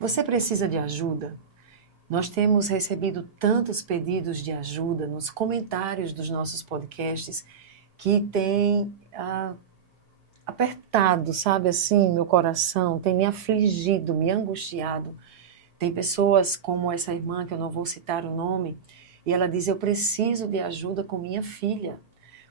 Você precisa de ajuda? Nós temos recebido tantos pedidos de ajuda nos comentários dos nossos podcasts que tem apertado, sabe assim, meu coração, tem me afligido, me angustiado. Tem pessoas como essa irmã, que eu não vou citar o nome, e ela diz: eu preciso de ajuda com minha filha,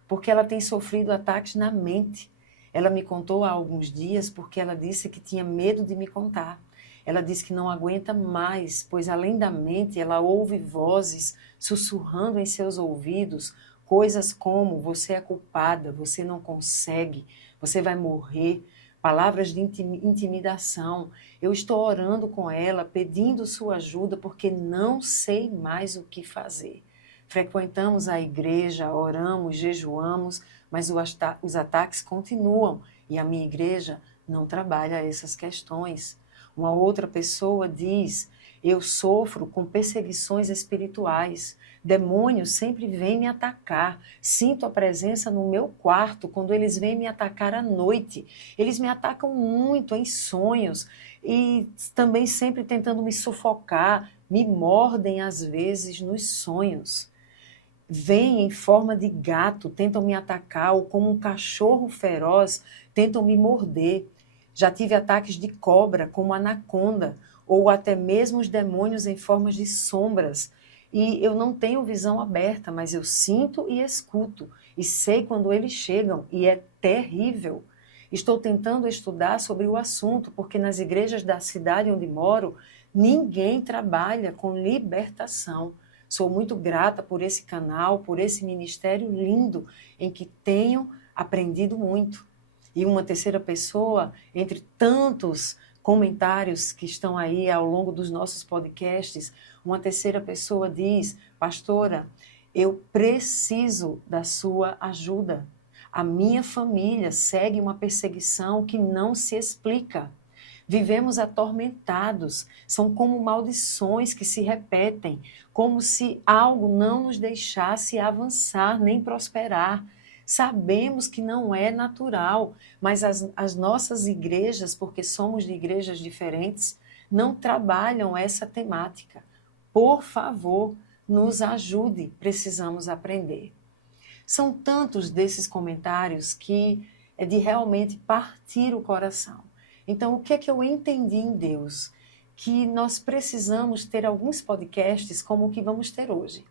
porque ela tem sofrido ataques na mente. Ela me contou há alguns dias porque ela disse que tinha medo de me contar. Ela disse que não aguenta mais, pois além da mente, ela ouve vozes sussurrando em seus ouvidos, coisas como: você é culpada, você não consegue, você vai morrer, palavras de intimidação. Eu estou orando com ela, pedindo sua ajuda, porque não sei mais o que fazer. Frequentamos a igreja, oramos, jejuamos, mas os ataques continuam e a minha igreja não trabalha essas questões. Uma outra pessoa diz: eu sofro com perseguições espirituais. Demônios sempre vêm me atacar. Sinto a presença no meu quarto quando eles vêm me atacar à noite. Eles me atacam muito em sonhos e também sempre tentando me sufocar, me mordem às vezes nos sonhos. Vêm em forma de gato, tentam me atacar, ou como um cachorro feroz, tentam me morder. Já tive ataques de cobra, como anaconda, ou até mesmo os demônios em formas de sombras. E eu não tenho visão aberta, mas eu sinto e escuto, e sei quando eles chegam, e é terrível. Estou tentando estudar sobre o assunto, porque nas igrejas da cidade onde moro, ninguém trabalha com libertação. Sou muito grata por esse canal, por esse ministério lindo, em que tenho aprendido muito. E uma terceira pessoa, entre tantos comentários que estão aí ao longo dos nossos podcasts, uma terceira pessoa diz: pastora, eu preciso da sua ajuda. A minha família segue uma perseguição que não se explica. Vivemos atormentados, são como maldições que se repetem, como se algo não nos deixasse avançar nem prosperar. Sabemos que não é natural, mas as nossas igrejas, porque somos de igrejas diferentes, não trabalham essa temática. Por favor, nos ajude, precisamos aprender. São tantos desses comentários que é de realmente partir o coração. Então, o que é que eu entendi em Deus? Que nós precisamos ter alguns podcasts como o que vamos ter hoje.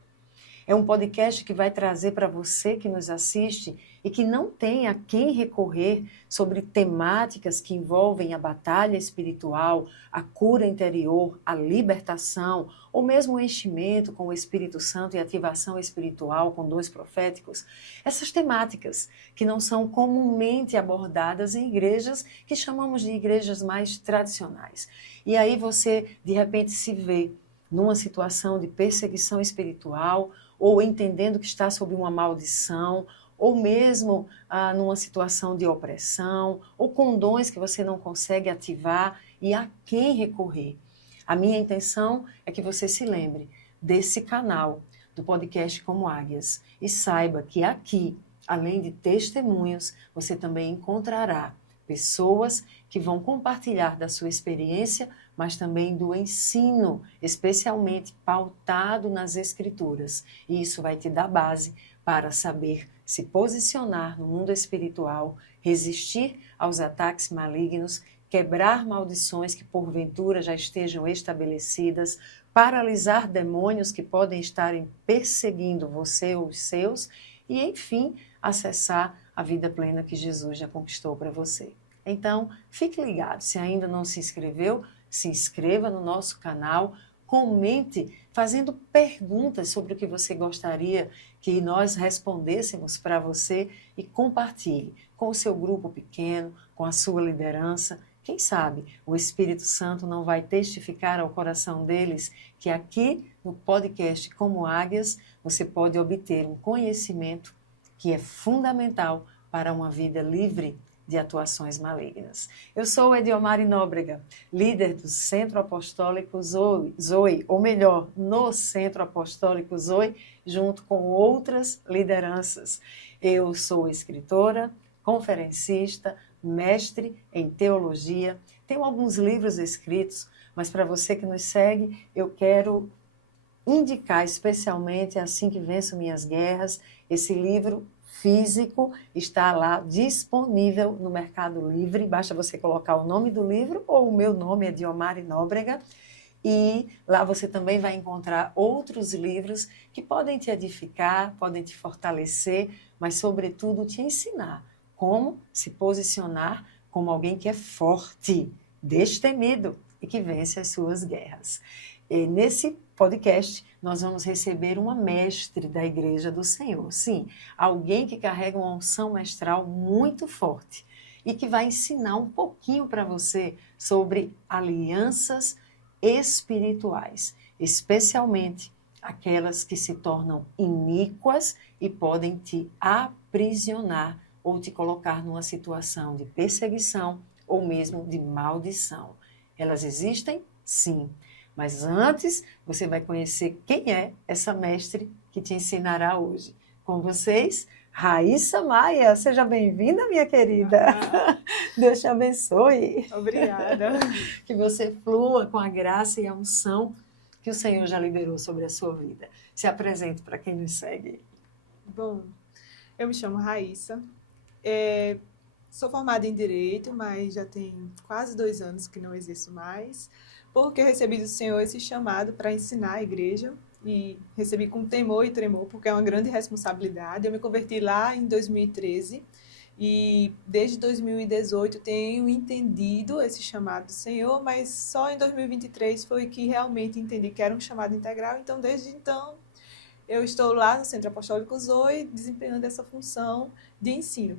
É um podcast que vai trazer para você que nos assiste e que não tem a quem recorrer sobre temáticas que envolvem a batalha espiritual, a cura interior, a libertação, ou mesmo o enchimento com o Espírito Santo e ativação espiritual com dons proféticos. Essas temáticas que não são comumente abordadas em igrejas que chamamos de igrejas mais tradicionais. E aí você, de repente, se vê numa situação de perseguição espiritual, ou entendendo que está sob uma maldição, ou mesmo numa situação de opressão, ou com dons que você não consegue ativar e a quem recorrer. A minha intenção é que você se lembre desse canal, do podcast Como Águias, e saiba que aqui, além de testemunhos, você também encontrará pessoas que vão compartilhar da sua experiência, mas também do ensino, especialmente pautado nas Escrituras. E isso vai te dar base para saber se posicionar no mundo espiritual, resistir aos ataques malignos, quebrar maldições que porventura já estejam estabelecidas, paralisar demônios que podem estar perseguindo você ou os seus e, enfim, acessar a vida plena que Jesus já conquistou para você. Então, fique ligado. Se ainda não se inscreveu, se inscreva no nosso canal, comente fazendo perguntas sobre o que você gostaria que nós respondêssemos para você e compartilhe com o seu grupo pequeno, com a sua liderança. Quem sabe o Espírito Santo não vai testificar ao coração deles que aqui no podcast Como Águias você pode obter um conhecimento que é fundamental para uma vida livre de atuações malignas. Eu sou Ediomari Nóbrega, líder do Centro Apostólico Zoe, ou melhor, no Centro Apostólico Zoe, junto com outras lideranças. Eu sou escritora, conferencista, mestre em teologia, tenho alguns livros escritos, Mas para você que nos segue, eu quero indicar especialmente Assim que Venço Minhas Guerras. Esse livro físico está lá disponível no Mercado Livre. Basta você colocar o nome do livro ou o meu nome é Diomari Nóbrega. E lá você também vai encontrar outros livros que podem te edificar, podem te fortalecer, mas, sobretudo, te ensinar como se posicionar como alguém que é forte, destemido e que vence as suas guerras. E nesse podcast, nós vamos receber uma mestre da Igreja do Senhor. Sim, alguém que carrega uma unção mestral muito forte e que vai ensinar um pouquinho para você sobre alianças espirituais, especialmente aquelas que se tornam iníquas e podem te aprisionar ou te colocar numa situação de perseguição ou mesmo de maldição. Elas existem? Sim. Mas antes, você vai conhecer quem é essa mestre que te ensinará hoje. Com vocês, Raíssa Maia. Seja bem-vinda, minha querida. Deus te abençoe. Obrigada. Que você flua com a graça e a unção que o Senhor já liberou sobre a sua vida. Se apresente para quem nos segue. Bom, eu me chamo Raíssa. Sou formada em Direito, mas já tem quase 2 anos que não exerço mais, porque eu recebi do Senhor esse chamado para ensinar a igreja, e recebi com temor e tremor, porque é uma grande responsabilidade. Eu me converti lá em 2013, e desde 2018 tenho entendido esse chamado do Senhor, mas só em 2023 foi que realmente entendi que era um chamado integral. Então, desde então, eu estou lá no Centro Apostólico Zoe, desempenhando essa função de ensino.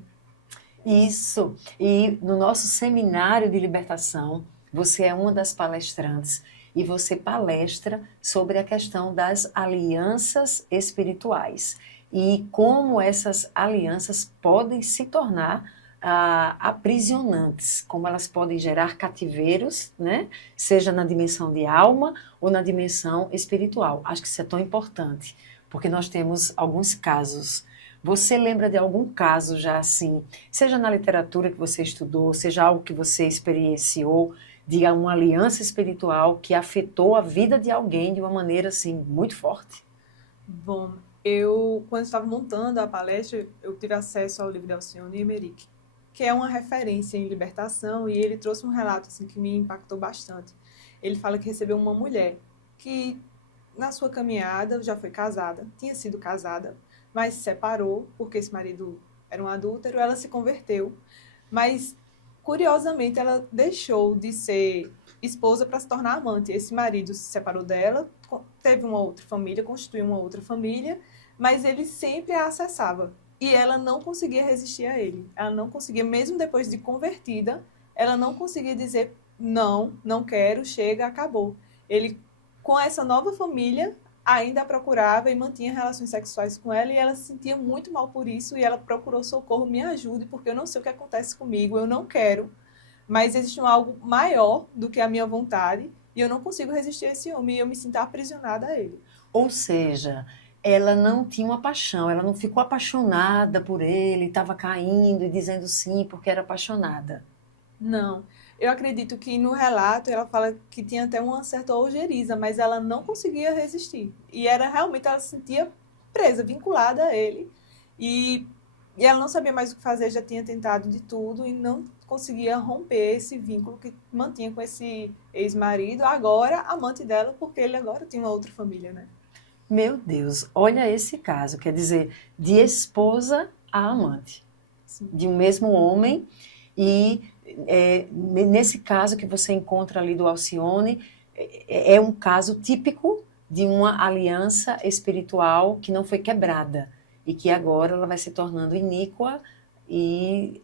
Isso. E no nosso seminário de libertação, você é uma das palestrantes e você palestra sobre a questão das alianças espirituais e como essas alianças podem se tornar aprisionantes, como elas podem gerar cativeiros, né? Seja na dimensão de alma ou na dimensão espiritual. Acho que isso é tão importante, porque nós temos alguns casos. Você lembra de algum caso já assim, seja na literatura que você estudou, seja algo que você experienciou, de uma aliança espiritual que afetou a vida de alguém de uma maneira assim muito forte? Bom, quando estava montando a palestra, eu tive acesso ao livro de Alcione Emerick, que é uma referência em libertação, e ele trouxe um relato assim, que me impactou bastante. Ele fala que recebeu uma mulher que, na sua caminhada, já foi casada, tinha sido casada, mas se separou porque esse marido era um adúltero. Ela se converteu, mas, curiosamente, ela deixou de ser esposa para se tornar amante. Esse marido se separou dela, teve uma outra família, constituiu uma outra família, mas ele sempre a acessava. E ela não conseguia resistir a ele. Ela não conseguia, mesmo depois de convertida, ela não conseguia dizer não, não quero, chega, acabou. Ele, com essa nova família, ainda a procurava e mantinha relações sexuais com ela, e ela se sentia muito mal por isso, e ela procurou socorro, me ajude, porque eu não sei o que acontece comigo, eu não quero, mas existe algo maior do que a minha vontade, e eu não consigo resistir a esse homem, e eu me sinto aprisionada a ele. Ou seja, ela não tinha uma paixão, ela não ficou apaixonada por ele, estava caindo e dizendo sim porque era apaixonada. Não. Eu acredito que no relato ela fala que tinha até uma certa ojeriza, mas ela não conseguia resistir. E era realmente, ela se sentia presa, vinculada a ele. E, e ela não sabia mais o que fazer, já tinha tentado de tudo e não conseguia romper esse vínculo que mantinha com esse ex-marido, agora amante dela, porque ele agora tinha uma outra família, né? Meu Deus, olha esse caso, quer dizer, de esposa a amante, Sim. de um mesmo homem, e nesse caso que você encontra ali do Alcione, é um caso típico de uma aliança espiritual que não foi quebrada, e que agora ela vai se tornando iníqua e,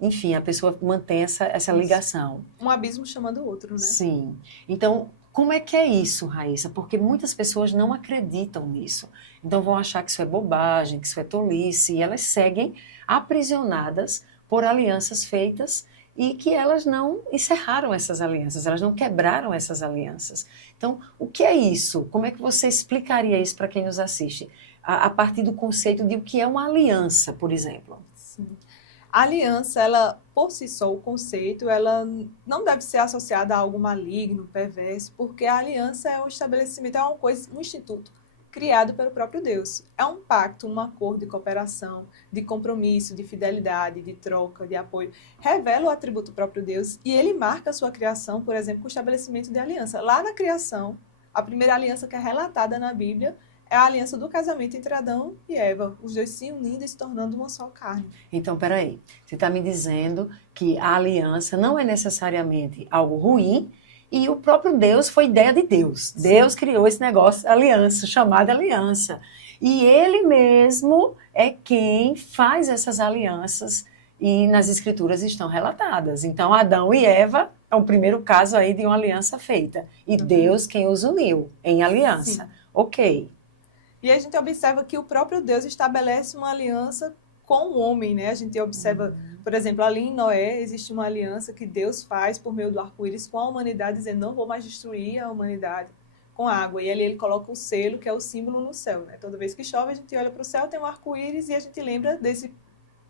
enfim, a pessoa mantém essa ligação. Um abismo chamando o outro, né? Sim. Então, como é que é isso, Raíssa? Porque muitas pessoas não acreditam nisso. Então vão achar que isso é bobagem, que isso é tolice, e elas seguem aprisionadas por alianças feitas e que elas não encerraram essas alianças, elas não quebraram essas alianças. Então, o que é isso? Como é que você explicaria isso para quem nos assiste? A partir do conceito de o que é uma aliança, por exemplo. Sim. A aliança, ela, por si só, o conceito, ela não deve ser associada a algo maligno, perverso, porque a aliança é um estabelecimento, é uma coisa, um instituto criado pelo próprio Deus. É um pacto, um acordo de cooperação, de compromisso, de fidelidade, de troca, de apoio. Revela o atributo do próprio Deus e ele marca a sua criação, por exemplo, com o estabelecimento de aliança. Lá na criação, a primeira aliança que é relatada na Bíblia é a aliança do casamento entre Adão e Eva, os dois se unindo e se tornando uma só carne. Então, peraí, você está me dizendo que a aliança não é necessariamente algo ruim, e o próprio Deus foi ideia de Deus. Sim. Deus criou esse negócio, aliança, chamada aliança. E ele mesmo é quem faz essas alianças e nas escrituras estão relatadas. Então, Adão e Eva é o primeiro caso aí de uma aliança feita. E Deus quem os uniu em aliança. Sim. Ok. E a gente observa que o próprio Deus estabelece uma aliança com o homem, né? A gente observa, por exemplo, ali em Noé existe uma aliança que Deus faz por meio do arco-íris com a humanidade, dizendo não vou mais destruir a humanidade com água. E ali ele coloca o selo, que é o símbolo no céu, né? Toda vez que chove, a gente olha para o céu, tem um arco-íris e a gente lembra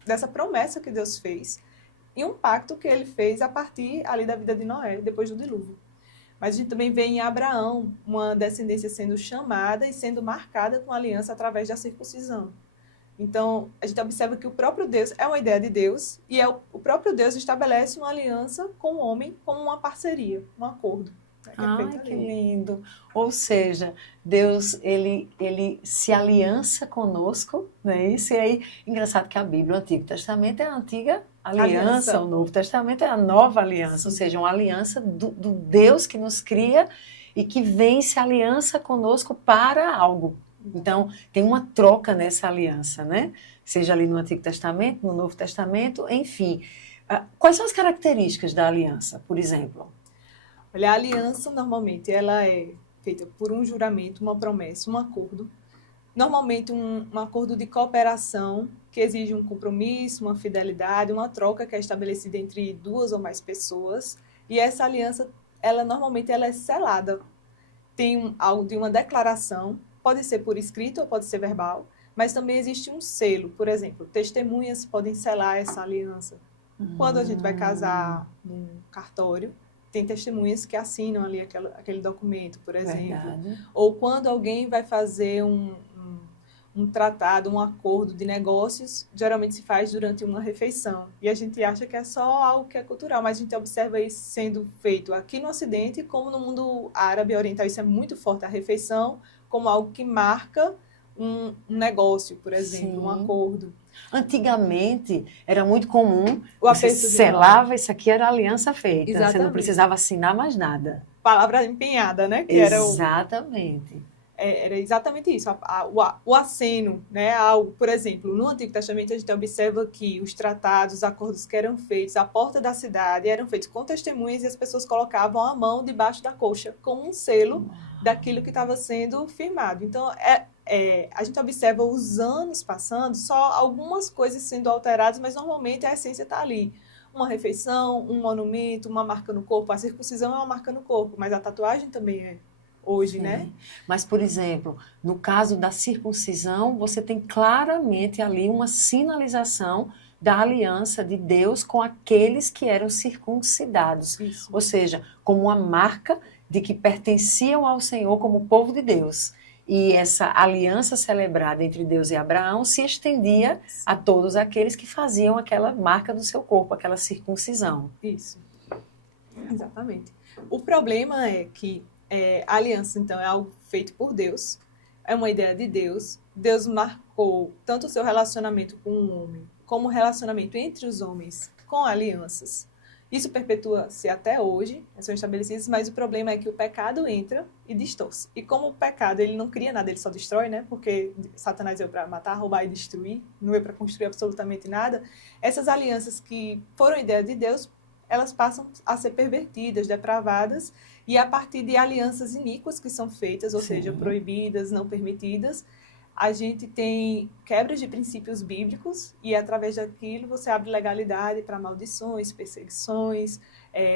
dessa promessa que Deus fez e um pacto que ele fez a partir ali da vida de Noé, depois do dilúvio. Mas a gente também vê em Abraão uma descendência sendo chamada e sendo marcada com aliança através da circuncisão. Então, a gente observa que o próprio Deus é uma ideia de Deus e o próprio Deus estabelece uma aliança com o homem como uma parceria, um acordo. Né, Ai, que lindo. Ou seja, Deus, ele se aliança conosco, não é isso? E aí, engraçado que a Bíblia, o Antigo Testamento é a antiga aliança, o Novo Testamento é a nova aliança, ou seja, uma aliança do Deus que nos cria e que vence aliança conosco para algo. Então, tem uma troca nessa aliança, né? Seja ali no Antigo Testamento, no Novo Testamento, enfim. Quais são as características da aliança, por exemplo? Olha, a aliança, normalmente, ela é feita por um juramento, uma promessa, um acordo. Normalmente, um acordo de cooperação que exige um compromisso, uma fidelidade, uma troca que é estabelecida entre duas ou mais pessoas. E essa aliança, normalmente, ela é selada. Tem algo de uma declaração, pode ser por escrito ou pode ser verbal, mas também existe um selo. Por exemplo, testemunhas podem selar essa aliança. Quando a gente vai casar num cartório, tem testemunhas que assinam ali aquele documento, por exemplo. Verdade. Ou quando alguém vai fazer um tratado, um acordo de negócios, geralmente se faz durante uma refeição. E a gente acha que é só algo que é cultural, mas a gente observa isso sendo feito aqui no Ocidente, como no mundo árabe e oriental. Isso é muito forte, a refeição como algo que marca um negócio, por exemplo, um acordo. Antigamente, era muito comum, o você selava, isso aqui era aliança feita. Exatamente. Você não precisava assinar mais nada. Palavra empenhada, né? Que exatamente. Era exatamente isso, o aceno, né? Por exemplo, no Antigo Testamento a gente observa que os tratados, os acordos que eram feitos à porta da cidade eram feitos com testemunhas e as pessoas colocavam a mão debaixo da coxa como um selo daquilo que estava sendo firmado. Então, a gente observa os anos passando, só algumas coisas sendo alteradas, mas normalmente a essência está ali. Uma refeição, um monumento, uma marca no corpo. A circuncisão é uma marca no corpo, mas a tatuagem também é. Hoje, sim, né? Mas, por exemplo, no caso da circuncisão, você tem claramente ali uma sinalização da aliança de Deus com aqueles que eram circuncidados. Isso. Ou seja, como uma marca de que pertenciam ao Senhor como povo de Deus. E essa aliança celebrada entre Deus e Abraão se estendia a todos aqueles que faziam aquela marca do seu corpo, aquela circuncisão. Isso. Exatamente. O problema é que a aliança, então, é algo feito por Deus, é uma ideia de Deus. Deus marcou tanto o seu relacionamento com o homem, como o relacionamento entre os homens com alianças. Isso perpetua-se até hoje, são estabelecidos, mas o problema é que o pecado entra e distorce. E como o pecado, ele não cria nada, ele só destrói, né? Porque Satanás veio para matar, roubar e destruir, não veio para construir absolutamente nada. Essas alianças que foram ideia de Deus, elas passam a ser pervertidas, depravadas, e a partir de alianças iníquas que são feitas, ou seja, proibidas, não permitidas, a gente tem quebras de princípios bíblicos e através daquilo você abre legalidade para maldições, perseguições,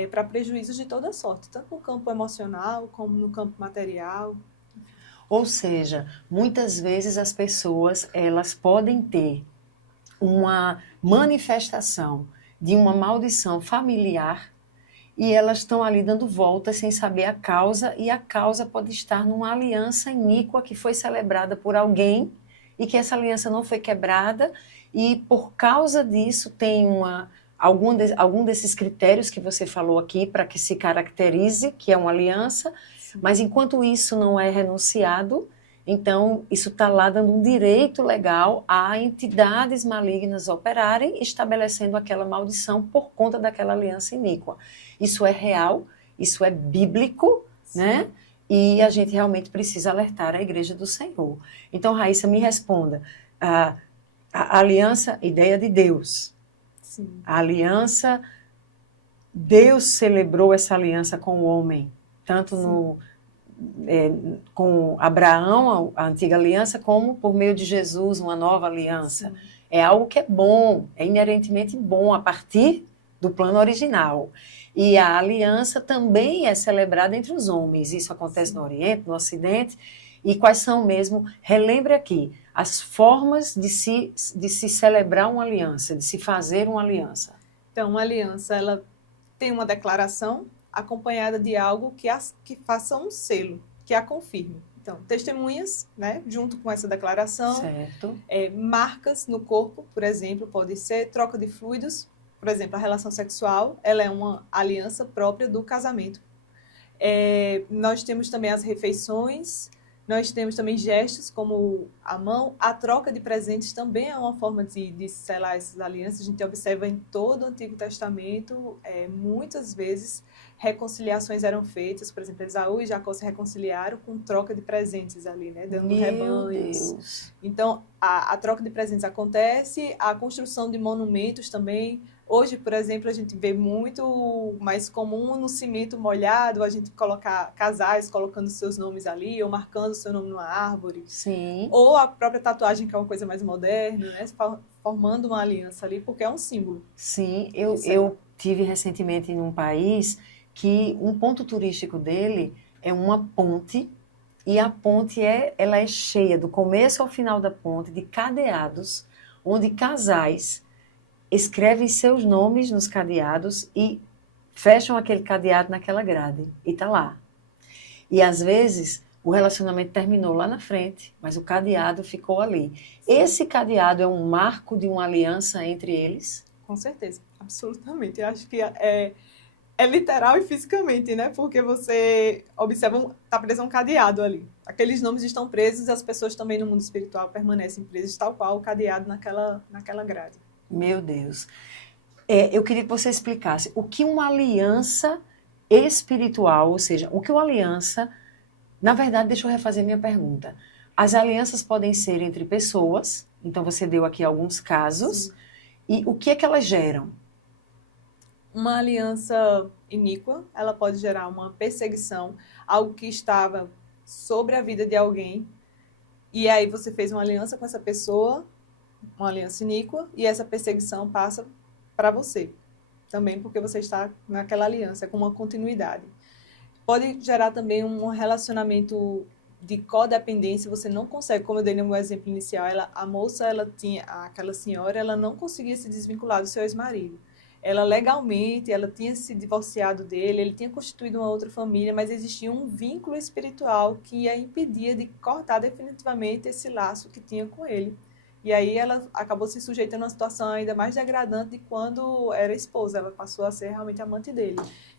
para prejuízos de toda sorte, tanto no campo emocional como no campo material. Ou seja, muitas vezes as pessoas, elas podem ter uma manifestação de uma maldição familiar e elas estão ali dando voltas sem saber a causa, e a causa pode estar numa aliança iníqua que foi celebrada por alguém e que essa aliança não foi quebrada, e por causa disso tem algum desses critérios que você falou aqui para que se caracterize que é uma aliança, mas enquanto isso não é renunciado, então isso está lá dando um direito legal a entidades malignas operarem, estabelecendo aquela maldição por conta daquela aliança iníqua. Isso é real, isso é bíblico, né? E a gente realmente precisa alertar a Igreja do Senhor. Então, Raíssa, me responda. A aliança, ideia de Deus. Sim. A aliança, Deus celebrou essa aliança com o homem, tanto com Abraão, a antiga aliança, como por meio de Jesus, uma nova aliança. Sim. É algo que é bom, é inerentemente bom a partir do plano original. E a aliança também é celebrada entre os homens. Isso acontece no Oriente, no Ocidente. E quais são mesmo, relembre aqui, as formas de se celebrar uma aliança, de se fazer uma aliança. Então, uma aliança, ela tem uma declaração acompanhada de algo que faça um selo, que a confirme. Então, testemunhas, né, junto com essa declaração. Certo. Marcas no corpo, por exemplo, pode ser troca de fluidos. Por exemplo, a relação sexual, ela é uma aliança própria do casamento. Nós temos também as refeições, nós temos também gestos como a mão. A troca de presentes também é uma forma de selar essas alianças. A gente observa em todo o Antigo Testamento, muitas vezes, reconciliações eram feitas. Por exemplo, Esaú e Jacó se reconciliaram com troca de presentes ali, né? Dando rebanhos. Deus. Então, a troca de presentes acontece, a construção de monumentos também. Hoje, por exemplo, a gente vê muito mais comum no cimento molhado, a gente colocar casais colocando seus nomes ali, ou marcando seu nome numa árvore. Sim. Ou a própria tatuagem, que é uma coisa mais moderna, né? Formando uma aliança ali, porque é um símbolo. Sim, eu tive recentemente em um país que um ponto turístico dele é uma ponte, e a ponte ela é cheia, do começo ao final da ponte, de cadeados, onde casais escrevem seus nomes nos cadeados e fecham aquele cadeado naquela grade. E está lá. E às vezes o relacionamento terminou lá na frente, mas o cadeado ficou ali. Esse cadeado é um marco de uma aliança entre eles? Com certeza, absolutamente. Eu acho que é literal e fisicamente, né? Porque você observa, está preso um cadeado ali. Aqueles nomes estão presos e as pessoas também no mundo espiritual permanecem presas, tal qual o cadeado naquela grade. Meu Deus. Eu queria que você explicasse o que uma aliança espiritual, ou seja, o que uma aliança... Na verdade, deixa eu refazer minha pergunta. As alianças podem ser entre pessoas, então você deu aqui alguns casos, sim. E o que é que elas geram? Uma aliança iníqua, ela pode gerar uma perseguição, algo que estava sobre a vida de alguém, e aí você fez uma aliança com essa pessoa, uma aliança iníqua, e essa perseguição passa para você, também porque você está naquela aliança, com uma continuidade. Pode gerar também um relacionamento de codependência, você não consegue, como eu dei no meu exemplo inicial, aquela senhora, ela não conseguia se desvincular do seu ex-marido. Ela legalmente, ela tinha se divorciado dele, ele tinha constituído uma outra família, mas existia um vínculo espiritual que a impedia de cortar definitivamente esse laço que tinha com ele. E aí ela acabou se sujeitando a uma situação ainda mais degradante de quando era esposa, ela passou a ser realmente amante dele.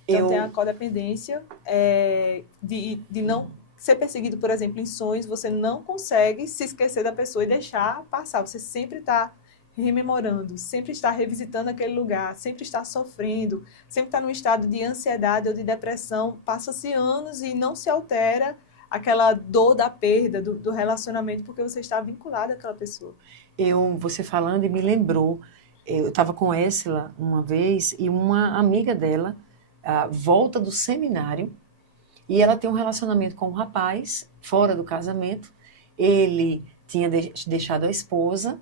Então tem a codependência de não ser perseguido, por exemplo, em sonhos, você não consegue se esquecer da pessoa e deixar passar, você sempre está rememorando, sempre está revisitando aquele lugar, sempre está sofrendo, sempre está num estado de ansiedade ou de depressão, passa-se anos e não se altera aquela dor da perda do relacionamento, porque você está vinculado àquela pessoa. Você falando e me lembrou, eu estava com Éssila uma vez e uma amiga dela volta do seminário e ela tem um relacionamento com um rapaz fora do casamento. Ele tinha deixado a esposa,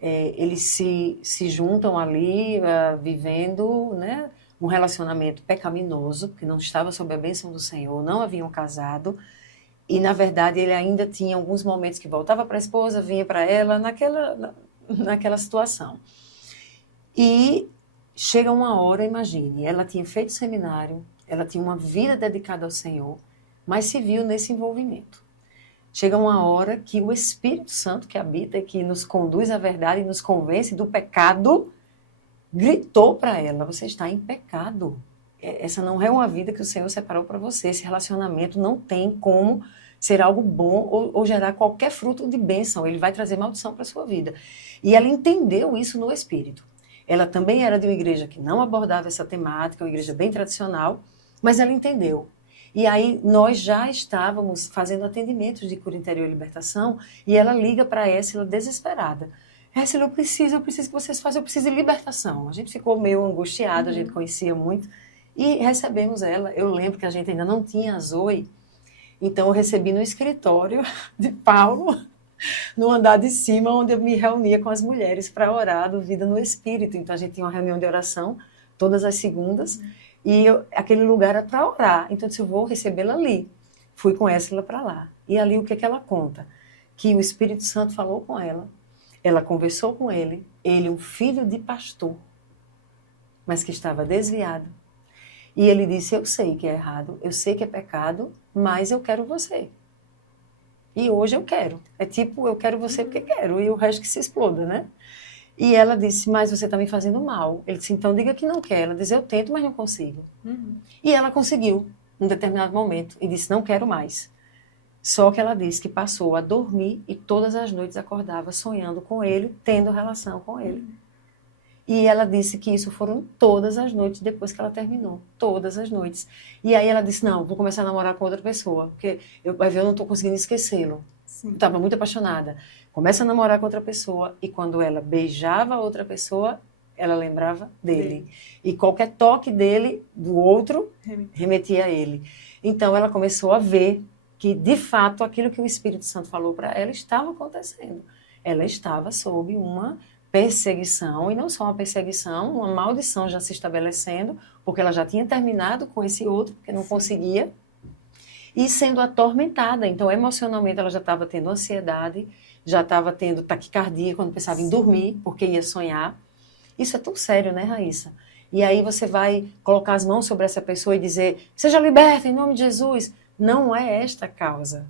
eles se juntam ali vivendo, né, um relacionamento pecaminoso, que não estava sob a bênção do Senhor, não haviam casado. E, na verdade, ele ainda tinha alguns momentos que voltava para a esposa, vinha para ela, naquela situação. E chega uma hora, imagine, ela tinha feito seminário, ela tinha uma vida dedicada ao Senhor, mas se viu nesse envolvimento. Chega uma hora que o Espírito Santo que habita e que nos conduz à verdade e nos convence do pecado, gritou para ela, você está em pecado. Essa não é uma vida que o Senhor separou para você. Esse relacionamento não tem como ser algo bom ou gerar qualquer fruto de bênção. Ele vai trazer maldição para a sua vida. E ela entendeu isso no Espírito. Ela também era de uma igreja que não abordava essa temática, uma igreja bem tradicional, mas ela entendeu. E aí nós já estávamos fazendo atendimentos de cura interior e libertação, e ela liga para Éssila desesperada. Éssila, eu preciso que vocês façam, eu preciso de libertação. A gente ficou meio angustiado, a gente conhecia muito, e recebemos ela. Eu lembro que a gente ainda não tinha a Zoe, então eu recebi no escritório de Paulo, no andar de cima, onde eu me reunia com as mulheres para orar do Vida no Espírito. Então a gente tinha uma reunião de oração todas as segundas, e aquele lugar era para orar. Então eu disse, eu vou recebê-la ali. Fui com ela para lá. E ali o que ela conta? Que o Espírito Santo falou com ela conversou com ele, um filho de pastor, mas que estava desviado. E ele disse, eu sei que é errado, eu sei que é pecado, mas eu quero você. E hoje eu quero. É tipo, eu quero você porque quero, e o resto que se exploda, né? E ela disse, mas você está me fazendo mal. Ele disse, então diga que não quer. Ela disse, eu tento, mas não consigo. E ela conseguiu, em determinado momento, e disse, não quero mais. Só que ela disse que passou a dormir e todas as noites acordava sonhando com ele, tendo relação com ele. E ela disse que isso foram todas as noites depois que ela terminou. Todas as noites. E aí ela disse, não, vou começar a namorar com outra pessoa, porque eu não estou conseguindo esquecê-lo. Eu estava muito apaixonada. Começa a namorar com outra pessoa e quando ela beijava a outra pessoa, ela lembrava dele. E qualquer toque dele, do outro, remetia a ele. Então ela começou a ver que, de fato, aquilo que o Espírito Santo falou para ela estava acontecendo. Ela estava sob uma perseguição, e não só uma perseguição, uma maldição já se estabelecendo, porque ela já tinha terminado com esse outro, porque não conseguia, e sendo atormentada. Então, emocionalmente, ela já estava tendo ansiedade, já estava tendo taquicardia quando pensava em dormir, porque ia sonhar. Isso é tão sério, né, Raíssa? E aí você vai colocar as mãos sobre essa pessoa e dizer, seja liberta em nome de Jesus. Não é esta a causa.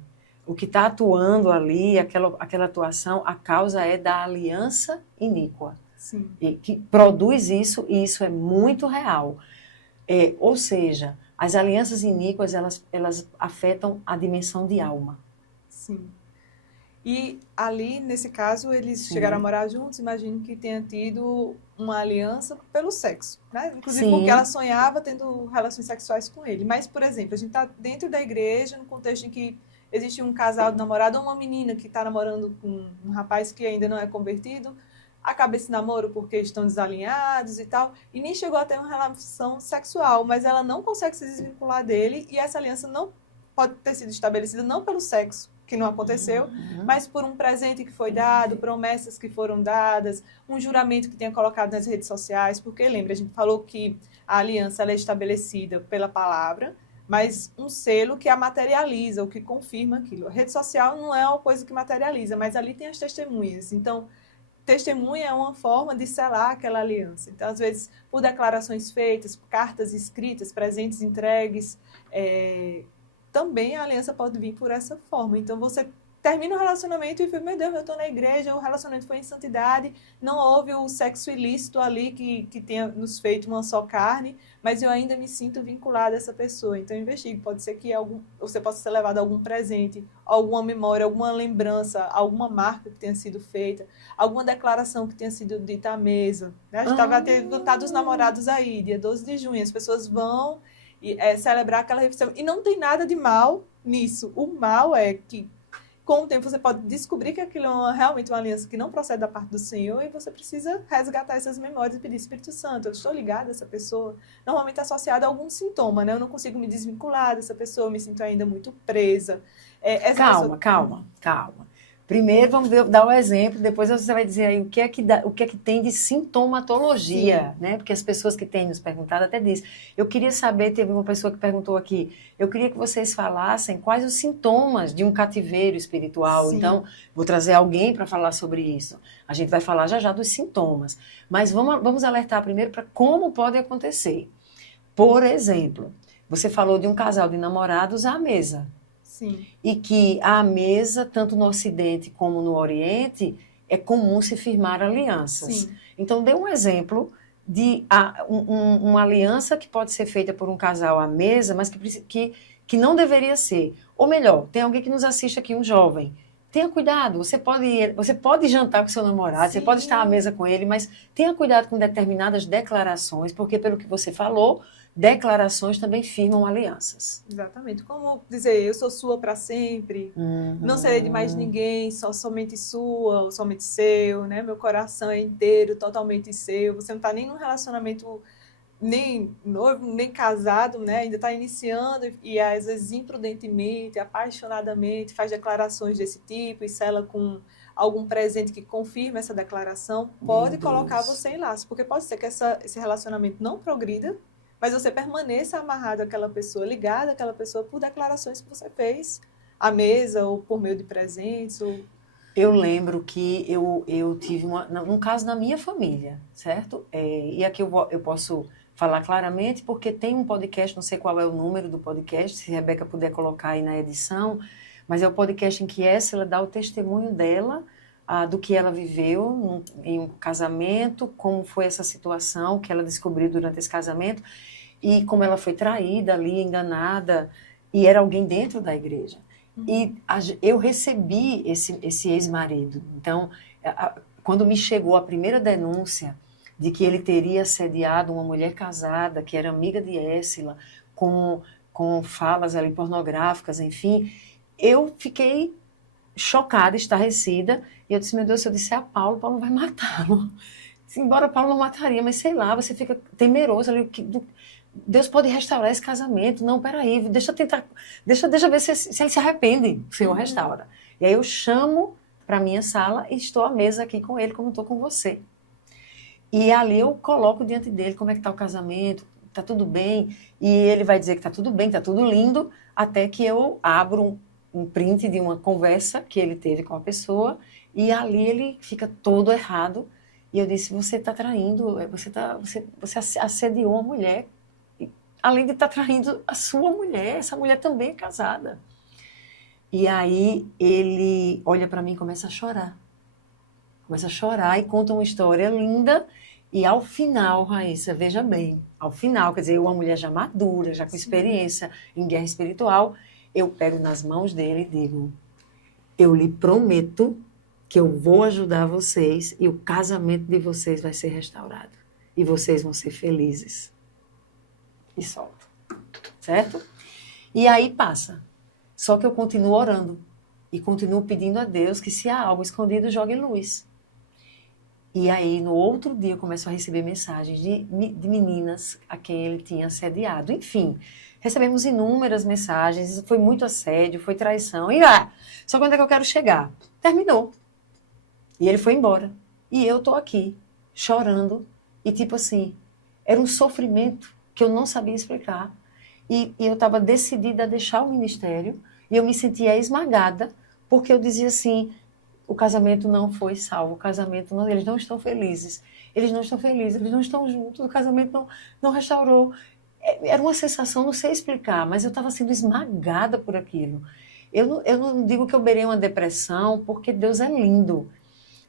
O que está atuando ali, aquela atuação, a causa é da aliança iníqua. Sim. E que produz isso, e isso é muito real. Ou seja, as alianças iníquas, elas afetam a dimensão de alma. Sim. E ali, nesse caso, eles chegaram a morar juntos, imagino que tenha tido uma aliança pelo sexo, né? Inclusive porque ela sonhava tendo relações sexuais com ele. Mas, por exemplo, a gente está dentro da igreja, no contexto em que existe um casal de namorado ou uma menina que está namorando com um rapaz que ainda não é convertido, acaba esse namoro porque estão desalinhados e tal, e nem chegou a ter uma relação sexual, mas ela não consegue se desvincular dele, e essa aliança não pode ter sido estabelecida não pelo sexo, que não aconteceu, mas por um presente que foi dado, promessas que foram dadas, um juramento que tenha colocado nas redes sociais, porque lembra, a gente falou que a aliança ela é estabelecida pela palavra, mas um selo que a materializa, ou que confirma aquilo. A rede social não é uma coisa que materializa, mas ali tem as testemunhas. Então, testemunha é uma forma de selar aquela aliança. Então, às vezes, por declarações feitas, por cartas escritas, presentes entregues, também a aliança pode vir por essa forma. Então, você termina o relacionamento e fala, meu Deus, eu estou na igreja, o relacionamento foi em santidade, não houve o sexo ilícito ali que tenha nos feito uma só carne, mas eu ainda me sinto vinculada a essa pessoa. Então, investigue. Pode ser que você possa ser levado a algum presente, alguma memória, alguma lembrança, alguma marca que tenha sido feita, alguma declaração que tenha sido dita à mesa. Né? A gente estava tendo dos namorados aí, dia 12 de junho, as pessoas vão celebrar aquela refeição. E não tem nada de mal nisso. O mal é que, com o tempo, você pode descobrir que aquilo é realmente uma aliança que não procede da parte do Senhor, e você precisa resgatar essas memórias e pedir, Espírito Santo, eu estou ligada a essa pessoa, normalmente associada a algum sintoma, né? Eu não consigo me desvincular dessa pessoa, eu me sinto ainda muito presa. Calma. Primeiro vamos dar o exemplo, depois você vai dizer aí o que é que tem de sintomatologia, Sim. né? Porque as pessoas que têm nos perguntado até dizem. Eu queria saber, teve uma pessoa que perguntou aqui, eu queria que vocês falassem quais os sintomas de um cativeiro espiritual. Sim. Então, vou trazer alguém para falar sobre isso. A gente vai falar já dos sintomas. Mas vamos alertar primeiro para como pode acontecer. Por exemplo, você falou de um casal de namorados à mesa. Sim. E que à mesa, tanto no Ocidente como no Oriente, é comum se firmar alianças. Sim. Então, dê um exemplo de uma aliança que pode ser feita por um casal à mesa, mas que não deveria ser. Ou melhor, tem alguém que nos assiste aqui, um jovem. Tenha cuidado, você pode jantar com seu namorado, Sim. você pode estar à mesa com ele, mas tenha cuidado com determinadas declarações, porque pelo que você falou, declarações também firmam alianças. Exatamente. Como dizer, eu sou sua para sempre, não serei de mais ninguém, somente sua, ou somente seu, né? Meu coração é inteiro, totalmente seu. Você não está nem num relacionamento nem noivo, nem casado, né? Ainda está iniciando e às vezes imprudentemente, apaixonadamente, faz declarações desse tipo e sela com algum presente que confirma essa declaração, pode colocar você em laço, porque pode ser que esse relacionamento não progrida, mas você permaneça amarrado àquela pessoa, ligado àquela pessoa por declarações que você fez à mesa ou por meio de presentes. Eu lembro que eu tive um caso na minha família, certo? E aqui eu posso falar claramente, porque tem um podcast, não sei qual é o número do podcast, se a Rebeca puder colocar aí na edição, mas é o podcast em que ela dá o testemunho dela, do que ela viveu em um casamento, como foi essa situação que ela descobriu durante esse casamento, e como ela foi traída ali, enganada, e era alguém dentro da igreja. E eu recebi esse ex-marido. Então, quando me chegou a primeira denúncia de que ele teria assediado uma mulher casada, que era amiga de Éssila, com falas ali pornográficas, enfim, eu fiquei chocada, estarrecida, e eu disse, meu Deus, se eu disser a Paulo vai matá-lo. Embora Paulo não mataria, mas sei lá, você fica temeroso ali, Deus pode restaurar esse casamento. Não, peraí, deixa eu ver se ele se arrepende, o Senhor restaura. E aí eu chamo para a minha sala e estou à mesa aqui com ele, como estou com você. E ali eu coloco diante dele como é que está o casamento, está tudo bem, e ele vai dizer que está tudo bem, está tudo lindo, até que eu abro um print de uma conversa que ele teve com a pessoa, e ali ele fica todo errado, e eu disse, você está traindo, você assediou uma mulher, além de estar traindo a sua mulher, essa mulher também é casada. E aí ele olha para mim e começa a chorar. Começa a chorar e conta uma história linda. E ao final, Raíssa, veja bem, ao final, quer dizer, uma mulher já madura, já com experiência em guerra espiritual, eu pego nas mãos dele e digo, eu lhe prometo que eu vou ajudar vocês e o casamento de vocês vai ser restaurado. E vocês vão ser felizes. E solto. Certo? E aí passa. Só que eu continuo orando. E continuo pedindo a Deus que se há algo escondido, jogue luz. E aí, no outro dia, eu começo a receber mensagens de meninas a quem ele tinha assediado. Enfim, recebemos inúmeras mensagens. Foi muito assédio, foi traição. E só quando é que eu quero chegar? Terminou. E ele foi embora. E eu tô aqui, chorando. E tipo assim, era um sofrimento que eu não sabia explicar. E eu estava decidida a deixar o ministério. E eu me sentia esmagada, porque eu dizia assim, o casamento não foi salvo, o casamento não, eles não estão felizes, eles não estão juntos, o casamento não restaurou. Era uma sensação, não sei explicar, mas eu estava sendo esmagada por aquilo. Eu não digo que eu beirei uma depressão, porque Deus é lindo.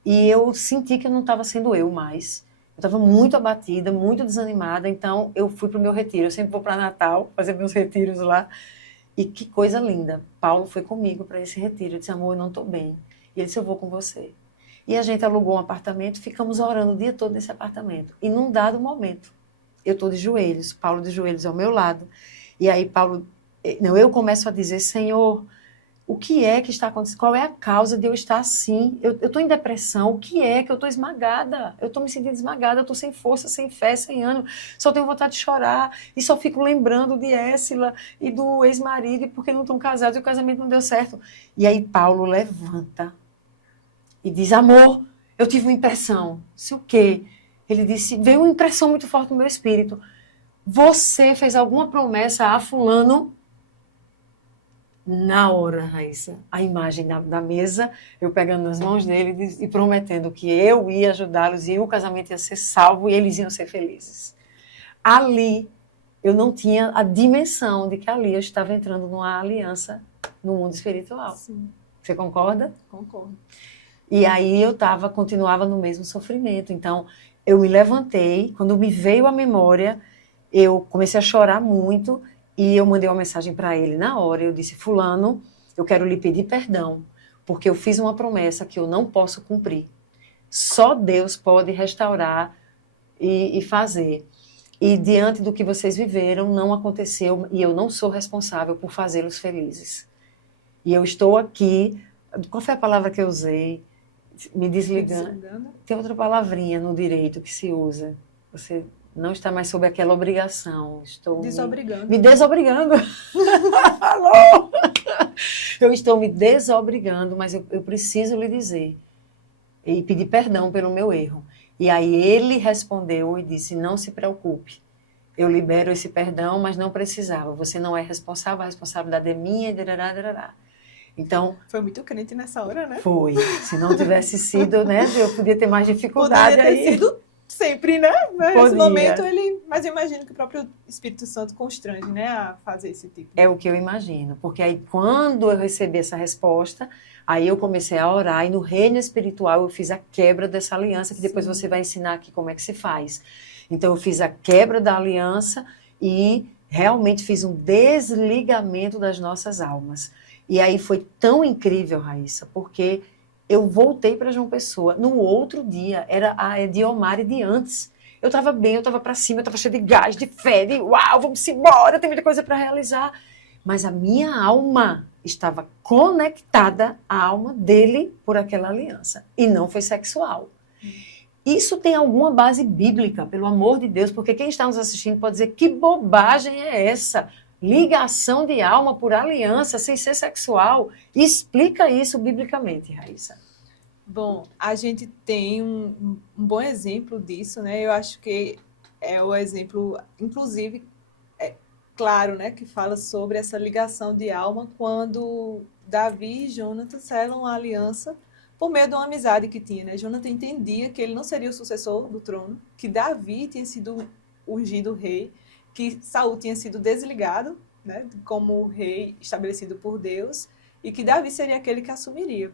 E eu senti que eu não estava sendo eu mais. Eu estava muito abatida, muito desanimada, então eu fui para o meu retiro. Eu sempre vou para Natal fazer meus retiros lá. E que coisa linda. Paulo foi comigo para esse retiro. Eu disse, amor, eu não estou bem. E ele disse, eu vou com você. E a gente alugou um apartamento, ficamos orando o dia todo nesse apartamento. E num dado momento, eu estou de joelhos, Paulo de joelhos ao meu lado. E aí eu começo a dizer, Senhor, o que é que está acontecendo? Qual é a causa de eu estar assim? Eu estou em depressão, o que é que eu estou esmagada? Eu estou me sentindo esmagada, eu estou sem força, sem fé, sem ânimo, só tenho vontade de chorar e só fico lembrando de Éssila e do ex-marido porque não estão casados e o casamento não deu certo. E aí Paulo levanta e diz, amor, eu tive uma impressão. Disse, o quê? Ele disse, veio uma impressão muito forte no meu espírito. Você fez alguma promessa a fulano? Na hora, Raíssa, a imagem da mesa, eu pegando nas mãos dele e prometendo que eu ia ajudá-los e o casamento ia ser salvo e eles iam ser felizes. Ali, eu não tinha a dimensão de que ali eu estava entrando numa aliança no mundo espiritual. Sim. Você concorda? Concordo. E aí eu continuava no mesmo sofrimento. Então, eu me levantei, quando me veio a memória, eu comecei a chorar muito e eu mandei uma mensagem para ele na hora. Eu disse, fulano, eu quero lhe pedir perdão, porque eu fiz uma promessa que eu não posso cumprir. Só Deus pode restaurar e fazer. E diante do que vocês viveram, não aconteceu e eu não sou responsável por fazê-los felizes. E eu estou aqui, qual foi a palavra que eu usei? Me desligando. Tem outra palavrinha no direito que se usa. Você não está mais sob aquela obrigação. Estou desobrigando. Me desobrigando. Alô? Eu estou me desobrigando, mas eu preciso lhe dizer e pedir perdão pelo meu erro. E aí ele respondeu e disse, não se preocupe. Eu libero esse perdão, mas não precisava. Você não é responsável, a responsabilidade é minha. Então, foi muito crente nessa hora, né? Foi. Se não tivesse sido, né, eu podia ter mais dificuldade. Poderia ter sido sempre, né? Nesse momento mas eu imagino que o próprio Espírito Santo constrange, né, a fazer esse tipo. É o que eu imagino, porque aí quando eu recebi essa resposta, aí eu comecei a orar e no reino espiritual eu fiz a quebra dessa aliança, que depois você vai ensinar aqui como é que se faz. Então eu fiz a quebra da aliança e realmente fiz um desligamento das nossas almas. E aí foi tão incrível, Raíssa, porque eu voltei para João Pessoa. No outro dia, era a Ediomare de antes. Eu estava bem, eu estava para cima, eu estava cheia de gás, de fé, de uau, vamos embora, tem muita coisa para realizar. Mas a minha alma estava conectada à alma dele por aquela aliança. E não foi sexual. Isso tem alguma base bíblica, pelo amor de Deus, porque quem está nos assistindo pode dizer, que bobagem é essa? Ligação de alma por aliança, sem ser sexual. Explica isso biblicamente, Raíssa. Bom, a gente tem um bom exemplo disso, né? Eu acho que é o exemplo, inclusive, claro, né? Que fala sobre essa ligação de alma quando Davi e Jonathan selam uma aliança por meio de uma amizade que tinha, né? Jonathan entendia que ele não seria o sucessor do trono, que Davi tinha sido ungido rei, que Saul tinha sido desligado, né, como rei estabelecido por Deus, e que Davi seria aquele que assumiria.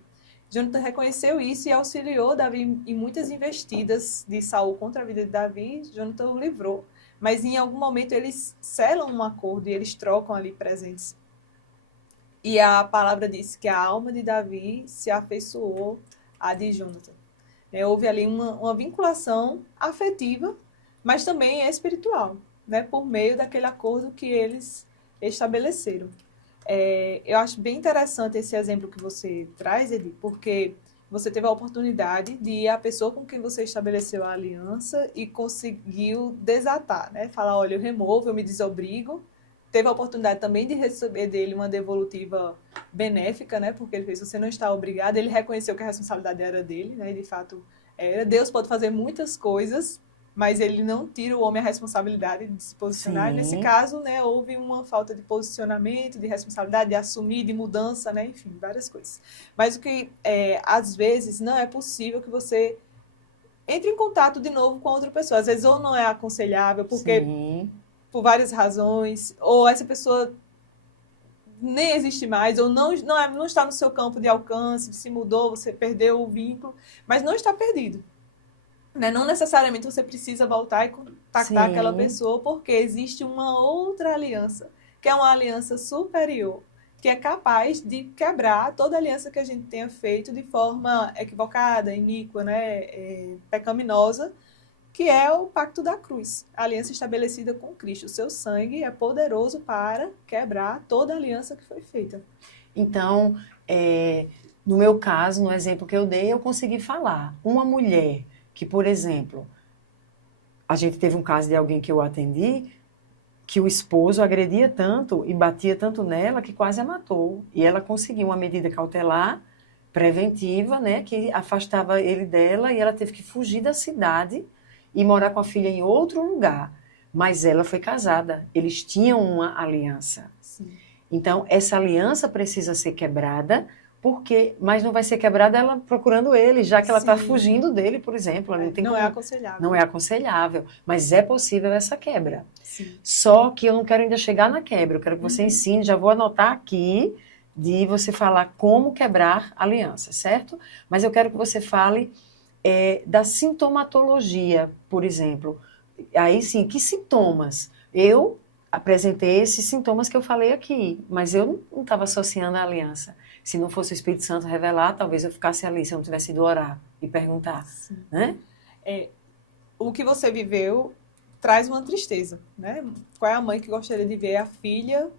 Jonathan reconheceu isso e auxiliou Davi em muitas investidas de Saul contra a vida de Davi. Jonathan o livrou. Mas em algum momento eles selam um acordo e eles trocam ali presentes. E a palavra diz que a alma de Davi se afeiçoou à de Jonathan. Houve ali uma vinculação afetiva, mas também espiritual, né, por meio daquele acordo que eles estabeleceram. Eu acho bem interessante esse exemplo que você traz, Edi, porque você teve a oportunidade de ir à pessoa com quem você estabeleceu a aliança e conseguiu desatar, né? Falar, olha, eu removo, eu me desobrigo. Teve a oportunidade também de receber dele uma devolutiva benéfica, né? Porque ele fez, você não está obrigado. Ele reconheceu que a responsabilidade era dele, né? E de fato era. Deus pode fazer muitas coisas, mas ele não tira o homem a responsabilidade de se posicionar. Sim. Nesse caso, né, houve uma falta de posicionamento, de responsabilidade, de assumir, de mudança, né, enfim, várias coisas. Mas o que, às vezes, não é possível que você entre em contato de novo com outra pessoa. Às vezes, ou não é aconselhável, porque Sim. por várias razões, ou essa pessoa nem existe mais, ou não está no seu campo de alcance, se mudou, você perdeu o vínculo, mas não está perdido. Não necessariamente você precisa voltar e contactar Sim. aquela pessoa, porque existe uma outra aliança, que é uma aliança superior, que é capaz de quebrar toda aliança que a gente tenha feito de forma equivocada, iníqua, né, pecaminosa, que é o pacto da cruz, a aliança estabelecida com Cristo. O seu sangue é poderoso para quebrar toda a aliança que foi feita. Então, no meu caso, no exemplo que eu dei, eu consegui falar. Uma mulher que, por exemplo, a gente teve um caso de alguém que eu atendi, que o esposo agredia tanto e batia tanto nela que quase a matou. E ela conseguiu uma medida cautelar preventiva, né, que afastava ele dela e ela teve que fugir da cidade e morar com a filha em outro lugar. Mas ela foi casada, eles tinham uma aliança. Sim. Então, essa aliança precisa ser quebrada, mas não vai ser quebrada ela procurando ele, já que ela está Sim. fugindo dele, por exemplo. Não é aconselhável. Não é aconselhável, mas é possível essa quebra. Sim. Só que eu não quero ainda chegar na quebra, eu quero que você ensine, já vou anotar aqui, de você falar como quebrar aliança, certo? Mas eu quero que você fale da sintomatologia, por exemplo. Aí sim, que sintomas? Eu apresentei esses sintomas que eu falei aqui, mas eu não estava associando a aliança. Se não fosse o Espírito Santo revelar, talvez eu ficasse ali, se eu não tivesse ido orar e perguntar. Sim. Né? O que você viveu traz uma tristeza, né? Qual é a mãe que gostaria de ver a filha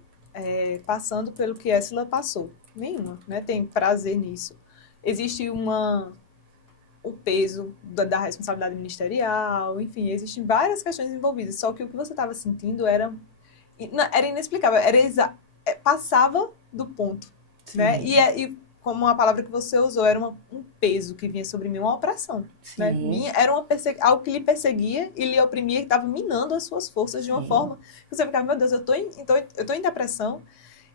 passando pelo que Éssila passou? Nenhuma, né? Tem prazer nisso. Existe o peso da responsabilidade ministerial, enfim, existem várias questões envolvidas. Só que o que você estava sentindo era inexplicável, passava do ponto, Sim. né? E como a palavra que você usou, era um peso que vinha sobre mim, uma opressão. Né? Era algo que lhe perseguia e lhe oprimia, que estava minando as suas forças de uma forma que você ficava, meu Deus, eu tô em depressão.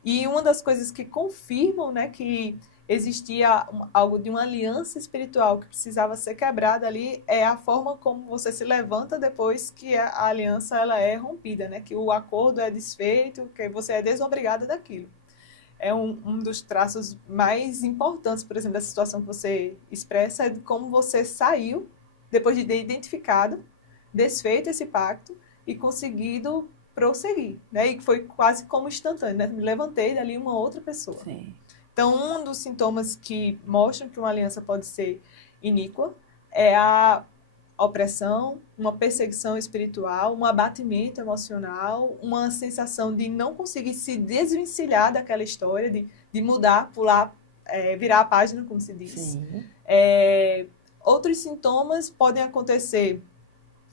E uma das coisas que confirmam, né, que existia algo de uma aliança espiritual que precisava ser quebrada ali é a forma como você se levanta depois que a aliança ela é rompida, né? Que o acordo é desfeito, que você é desobrigada daquilo. É um dos traços mais importantes, por exemplo, dessa situação que você expressa, é de como você saiu, depois de ter identificado, desfeito esse pacto e conseguido prosseguir, né? E foi quase como instantâneo, né? Me levantei dali uma outra pessoa. Sim. Então, um dos sintomas que mostram que uma aliança pode ser iníqua é a opressão, uma perseguição espiritual, um abatimento emocional, uma sensação de não conseguir se desvencilhar daquela história, de mudar, pular, virar a página, como se diz. Outros sintomas podem acontecer,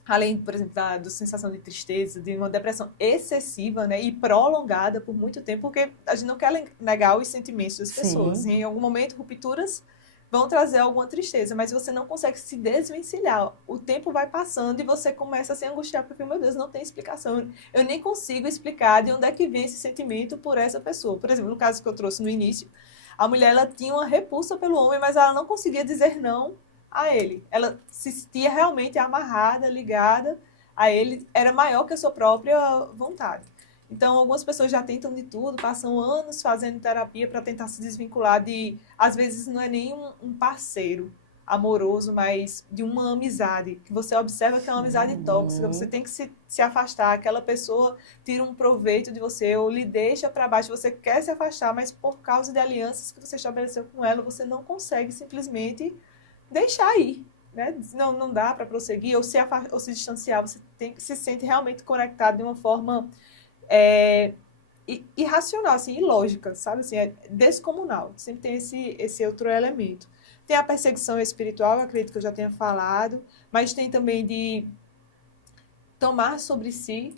além, por exemplo, da sensação de tristeza, de uma depressão excessiva, né, e prolongada por muito tempo, porque a gente não quer negar os sentimentos das pessoas. Em algum momento, rupturas vão trazer alguma tristeza, mas você não consegue se desvencilhar. O tempo vai passando e você começa a se angustiar, porque, meu Deus, não tem explicação. Eu nem consigo explicar de onde é que vem esse sentimento por essa pessoa. Por exemplo, no caso que eu trouxe no início, a mulher ela tinha uma repulsa pelo homem, mas ela não conseguia dizer não a ele. Ela se sentia realmente amarrada, ligada a ele, era maior que a sua própria vontade. Então, algumas pessoas já tentam de tudo, passam anos fazendo terapia para tentar se desvincular às vezes não é nem um parceiro amoroso, mas de uma amizade, que você observa que é uma amizade tóxica, você tem que se afastar, aquela pessoa tira um proveito de você ou lhe deixa para baixo, você quer se afastar, mas por causa de alianças que você estabeleceu com ela, você não consegue simplesmente deixar ir. Né? Não dá para prosseguir ou se distanciar, você se sente realmente conectado de uma forma irracional, assim, ilógica, sabe? Assim, é descomunal. Sempre tem esse outro elemento. Tem a perseguição espiritual, eu acredito que eu já tenha falado, mas tem também de tomar sobre si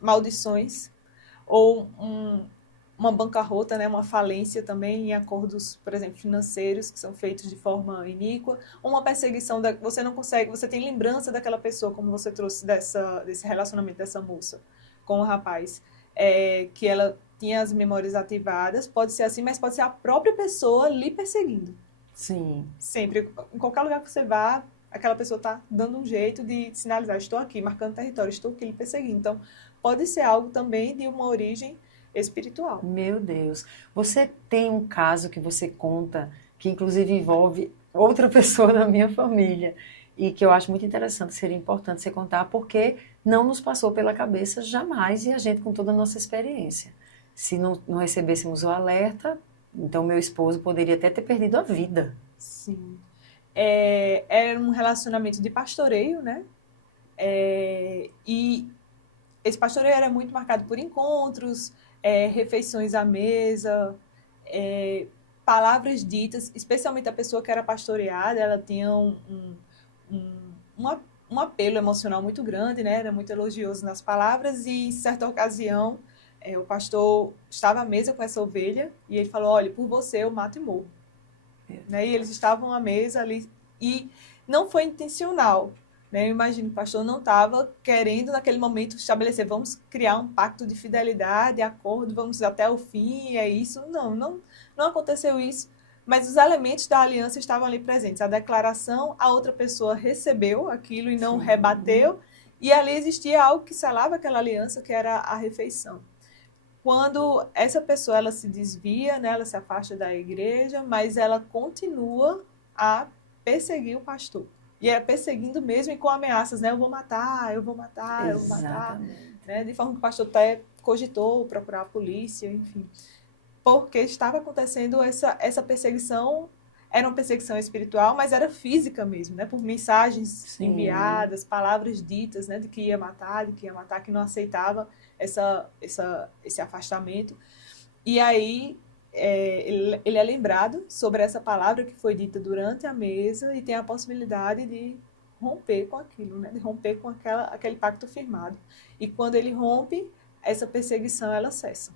maldições ou uma bancarrota, né, uma falência também em acordos, por exemplo, financeiros que são feitos de forma iníqua, uma perseguição, você não consegue, você tem lembrança daquela pessoa, como você trouxe desse relacionamento dessa moça com o rapaz, que ela tinha as memórias ativadas, pode ser assim, mas pode ser a própria pessoa lhe perseguindo. Sim. Sempre, em qualquer lugar que você vá, aquela pessoa está dando um jeito de sinalizar, estou aqui, marcando território, estou aqui lhe perseguindo. Então, pode ser algo também de uma origem espiritual. Meu Deus. Você tem um caso que você conta, que inclusive envolve outra pessoa da minha família, e que eu acho muito interessante, seria importante você contar, porque não nos passou pela cabeça jamais, e a gente com toda a nossa experiência. Se não recebêssemos o alerta, então meu esposo poderia até ter perdido a vida. Sim. Era um relacionamento de pastoreio, né? E esse pastoreio era muito marcado por encontros, refeições à mesa, palavras ditas, especialmente a pessoa que era pastoreada, ela tinha um apelo emocional muito grande, né? Era muito elogioso nas palavras e, em certa ocasião, o pastor estava à mesa com essa ovelha e ele falou, olha, por você eu mato e morro. né? E eles estavam à mesa ali e não foi intencional, né? Eu imagino que o pastor não estava querendo naquele momento estabelecer, vamos criar um pacto de fidelidade, acordo, vamos até o fim, é isso. Não aconteceu isso. Mas os elementos da aliança estavam ali presentes. A declaração, a outra pessoa recebeu aquilo e não rebateu. E ali existia algo que selava aquela aliança, que era a refeição. Quando essa pessoa ela se desvia, né, ela se afasta da igreja, mas ela continua a perseguir o pastor. E é perseguindo mesmo e com ameaças, né? Eu vou matar, eu vou matar, eu vou matar. Né? De forma que o pastor até cogitou procurar a polícia, enfim. Porque estava acontecendo essa perseguição, era uma perseguição espiritual, mas era física mesmo, né? Por mensagens enviadas, palavras ditas, né? De que ia matar, que não aceitava esse afastamento. E aí ele é lembrado sobre essa palavra que foi dita durante a mesa e tem a possibilidade de romper com aquilo, né? De romper com aquele pacto firmado. E quando ele rompe, essa perseguição ela cessa.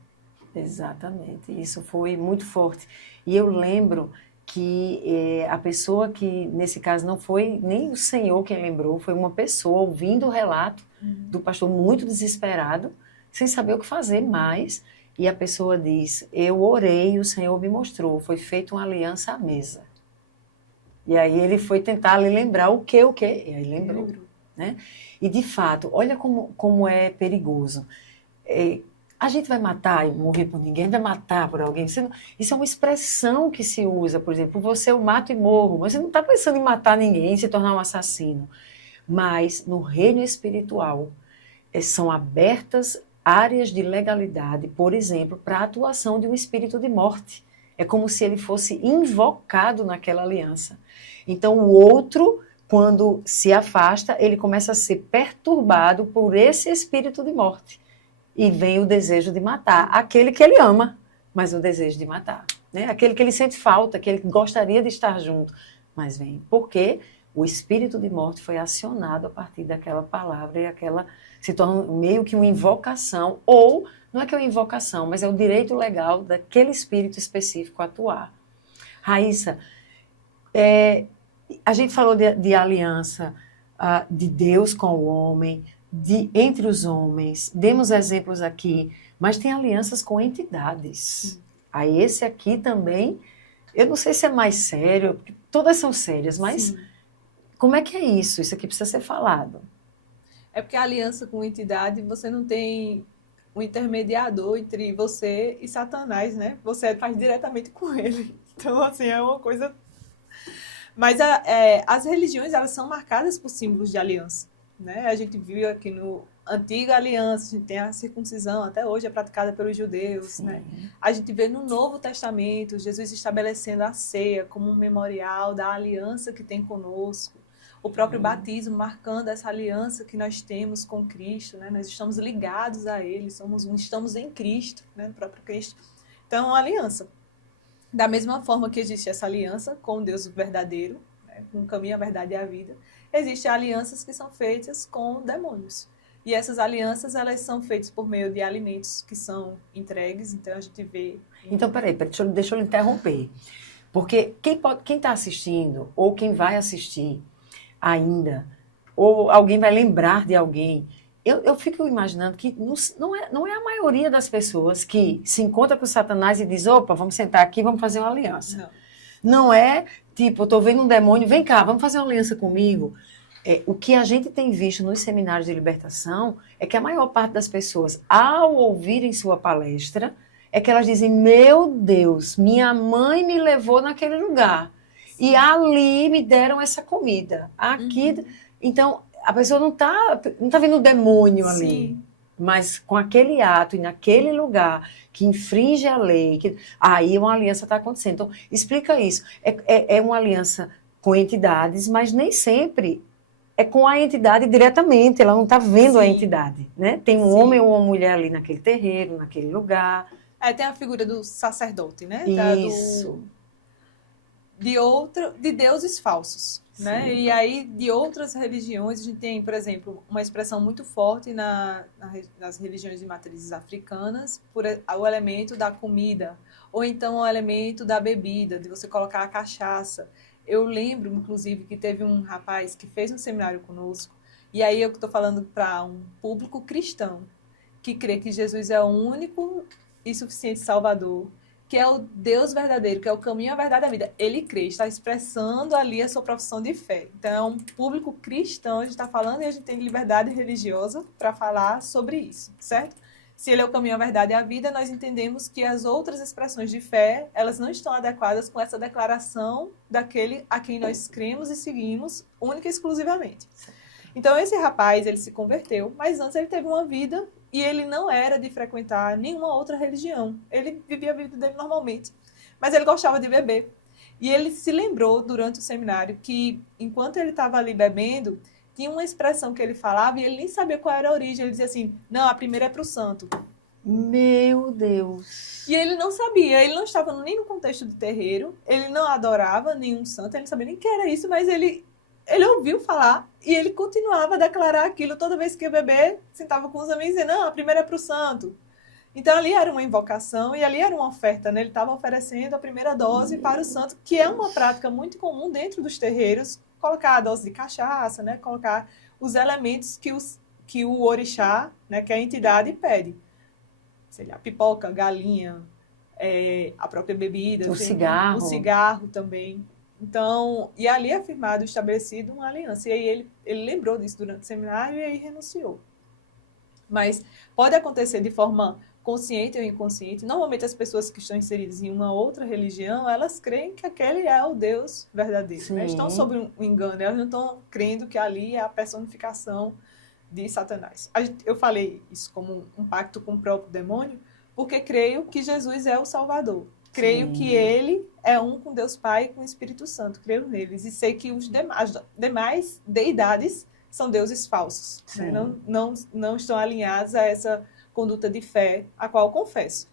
Exatamente, isso foi muito forte. E eu lembro que a pessoa que, nesse caso, não foi nem o Senhor quem lembrou, foi uma pessoa ouvindo o relato do pastor muito desesperado, sem saber o que fazer mais, e a pessoa diz, eu orei e o Senhor me mostrou, foi feita uma aliança à mesa. E aí ele foi tentar lhe lembrar o quê? E aí lembrou. Né? E de fato, olha como é perigoso. A gente vai matar e morrer por ninguém, vai matar por alguém. Isso é uma expressão que se usa, por exemplo, você eu mato e morro, mas você não está pensando em matar ninguém, se tornar um assassino. Mas no reino espiritual, são abertas áreas de legalidade, por exemplo, para a atuação de um espírito de morte. É como se ele fosse invocado naquela aliança. Então, o outro, quando se afasta, ele começa a ser perturbado por esse espírito de morte. E vem o desejo de matar aquele que ele ama, mas o desejo de matar. Né? Aquele que ele sente falta, que ele gostaria de estar junto, mas vem. Porque o espírito de morte foi acionado a partir daquela palavra e aquela se torna meio que uma invocação, ou não é que é uma invocação, mas é o direito legal daquele espírito específico atuar. Raíssa, a gente falou de aliança de Deus com o homem, entre os homens, demos exemplos aqui, mas tem alianças com entidades. Aí esse aqui também, eu não sei se é mais sério, porque todas são sérias, mas como é que é isso? Isso aqui precisa ser falado. É porque a aliança com entidade, você não tem um intermediador entre você e Satanás, né? Você faz diretamente com ele. Então, assim, é uma coisa... Mas as religiões, elas são marcadas por símbolos de aliança. Né? A gente viu aqui no Antiga Aliança, a gente tem a circuncisão, até hoje é praticada pelos judeus. Né? A gente vê no Novo Testamento Jesus estabelecendo a ceia como um memorial da aliança que tem conosco. O próprio batismo marcando essa aliança que nós temos com Cristo. Né? Nós estamos ligados a Ele, estamos em Cristo, né? No próprio Cristo. Então, é uma aliança. Da mesma forma que existe essa aliança com Deus verdadeiro, né? Com o caminho, a verdade e a vida, existem alianças que são feitas com demônios. E essas alianças, elas são feitas por meio de alimentos que são entregues. Então, a gente vê... Então, peraí, deixa eu interromper. Porque quem está assistindo, ou quem vai assistir ainda, ou alguém vai lembrar de alguém, eu fico imaginando que não é a maioria das pessoas que se encontra com Satanás e diz, opa, vamos sentar aqui, vamos fazer uma aliança. Não é... Tipo, eu estou vendo um demônio, vem cá, vamos fazer uma aliança comigo. O que a gente tem visto nos seminários de libertação é que a maior parte das pessoas, ao ouvirem sua palestra, é que elas dizem, meu Deus, minha mãe me levou naquele lugar. E ali me deram essa comida. Aqui, então, a pessoa não tá vendo o demônio ali. Mas com aquele ato e naquele lugar que infringe a lei, aí uma aliança está acontecendo. Então, explica isso. É uma aliança com entidades, mas nem sempre é com a entidade diretamente. Ela não está vendo a entidade. Né? Tem um homem ou uma mulher ali naquele terreiro, naquele lugar. Tem a figura do sacerdote, né? Isso. De deuses falsos. Né? E aí, de outras religiões, a gente tem, por exemplo, uma expressão muito forte nas religiões de matrizes africanas, por o elemento da comida, ou então o elemento da bebida, de você colocar a cachaça. Eu lembro, inclusive, que teve um rapaz que fez um seminário conosco, e aí eu estou falando para um público cristão, que crê que Jesus é o único e suficiente Salvador, que é o Deus verdadeiro, que é o caminho, a verdade e a vida. Ele crê, está expressando ali a sua profissão de fé. Então, é um público cristão, a gente está falando e a gente tem liberdade religiosa para falar sobre isso, certo? Se ele é o caminho, a verdade e a vida, nós entendemos que as outras expressões de fé, elas não estão adequadas com essa declaração daquele a quem nós cremos e seguimos, única e exclusivamente. Então, esse rapaz, ele se converteu, mas antes ele teve uma vida e ele não era de frequentar nenhuma outra religião. Ele vivia a vida dele normalmente, mas ele gostava de beber. E ele se lembrou, durante o seminário, que enquanto ele estava ali bebendo, tinha uma expressão que ele falava e ele nem sabia qual era a origem. Ele dizia assim, não, a primeira é para o santo. Meu Deus! E ele não sabia, ele não estava nem no contexto do terreiro, ele não adorava nenhum santo, ele não sabia nem que era isso, mas ele ouviu falar e ele continuava a declarar aquilo toda vez que ia beber, sentava com os amigos e dizia, não, a primeira é para o santo. Então ali era uma invocação e ali era uma oferta, né? Ele estava oferecendo a primeira dose para o santo, que é uma prática muito comum dentro dos terreiros, colocar a dose de cachaça, né? Colocar os elementos que o orixá, né? Que a entidade pede. Sei lá, pipoca, galinha, a própria bebida. O cigarro. O cigarro também. Então, e ali é firmado, estabelecido uma aliança. E aí ele lembrou disso durante o seminário e aí renunciou. Mas pode acontecer de forma consciente ou inconsciente. Normalmente as pessoas que estão inseridas em uma outra religião, elas creem que aquele é o Deus verdadeiro. Né? Estão sob um engano, elas não estão crendo que ali é a personificação de Satanás. Eu falei isso como um pacto com o próprio demônio, porque creio que Jesus é o Salvador. Creio que ele é um com Deus Pai e com o Espírito Santo. Creio neles. E sei que as demais deidades são deuses falsos. Né? Não estão alinhados a essa conduta de fé, a qual confesso.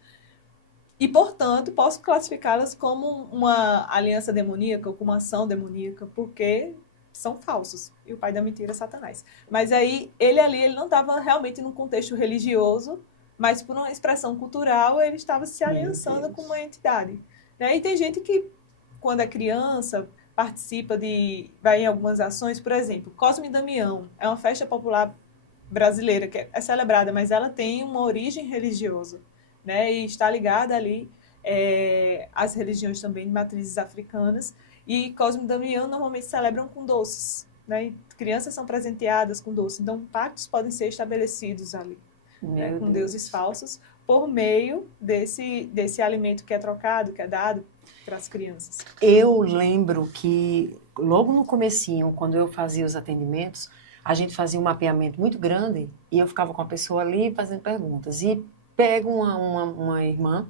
E, portanto, posso classificá-las como uma aliança demoníaca ou como uma ação demoníaca, porque são falsos. E o pai da mentira é Satanás. Mas aí, ele não estava realmente num contexto religioso, mas por uma expressão cultural, ele estava se aliançando com uma entidade. Né? E tem gente que, quando é criança, participa vai em algumas ações, por exemplo, Cosme e Damião, é uma festa popular brasileira que é celebrada, mas ela tem uma origem religiosa, né? E está ligada ali às religiões também de matrizes africanas. E Cosme e Damião normalmente celebram com doces, né? E crianças são presenteadas com doces. Então, pactos podem ser estabelecidos ali, né? Com deuses falsos, por meio desse alimento que é trocado, que é dado para as crianças. Eu lembro que logo no comecinho, quando eu fazia os atendimentos, a gente fazia um mapeamento muito grande e eu ficava com a pessoa ali fazendo perguntas. E pego uma irmã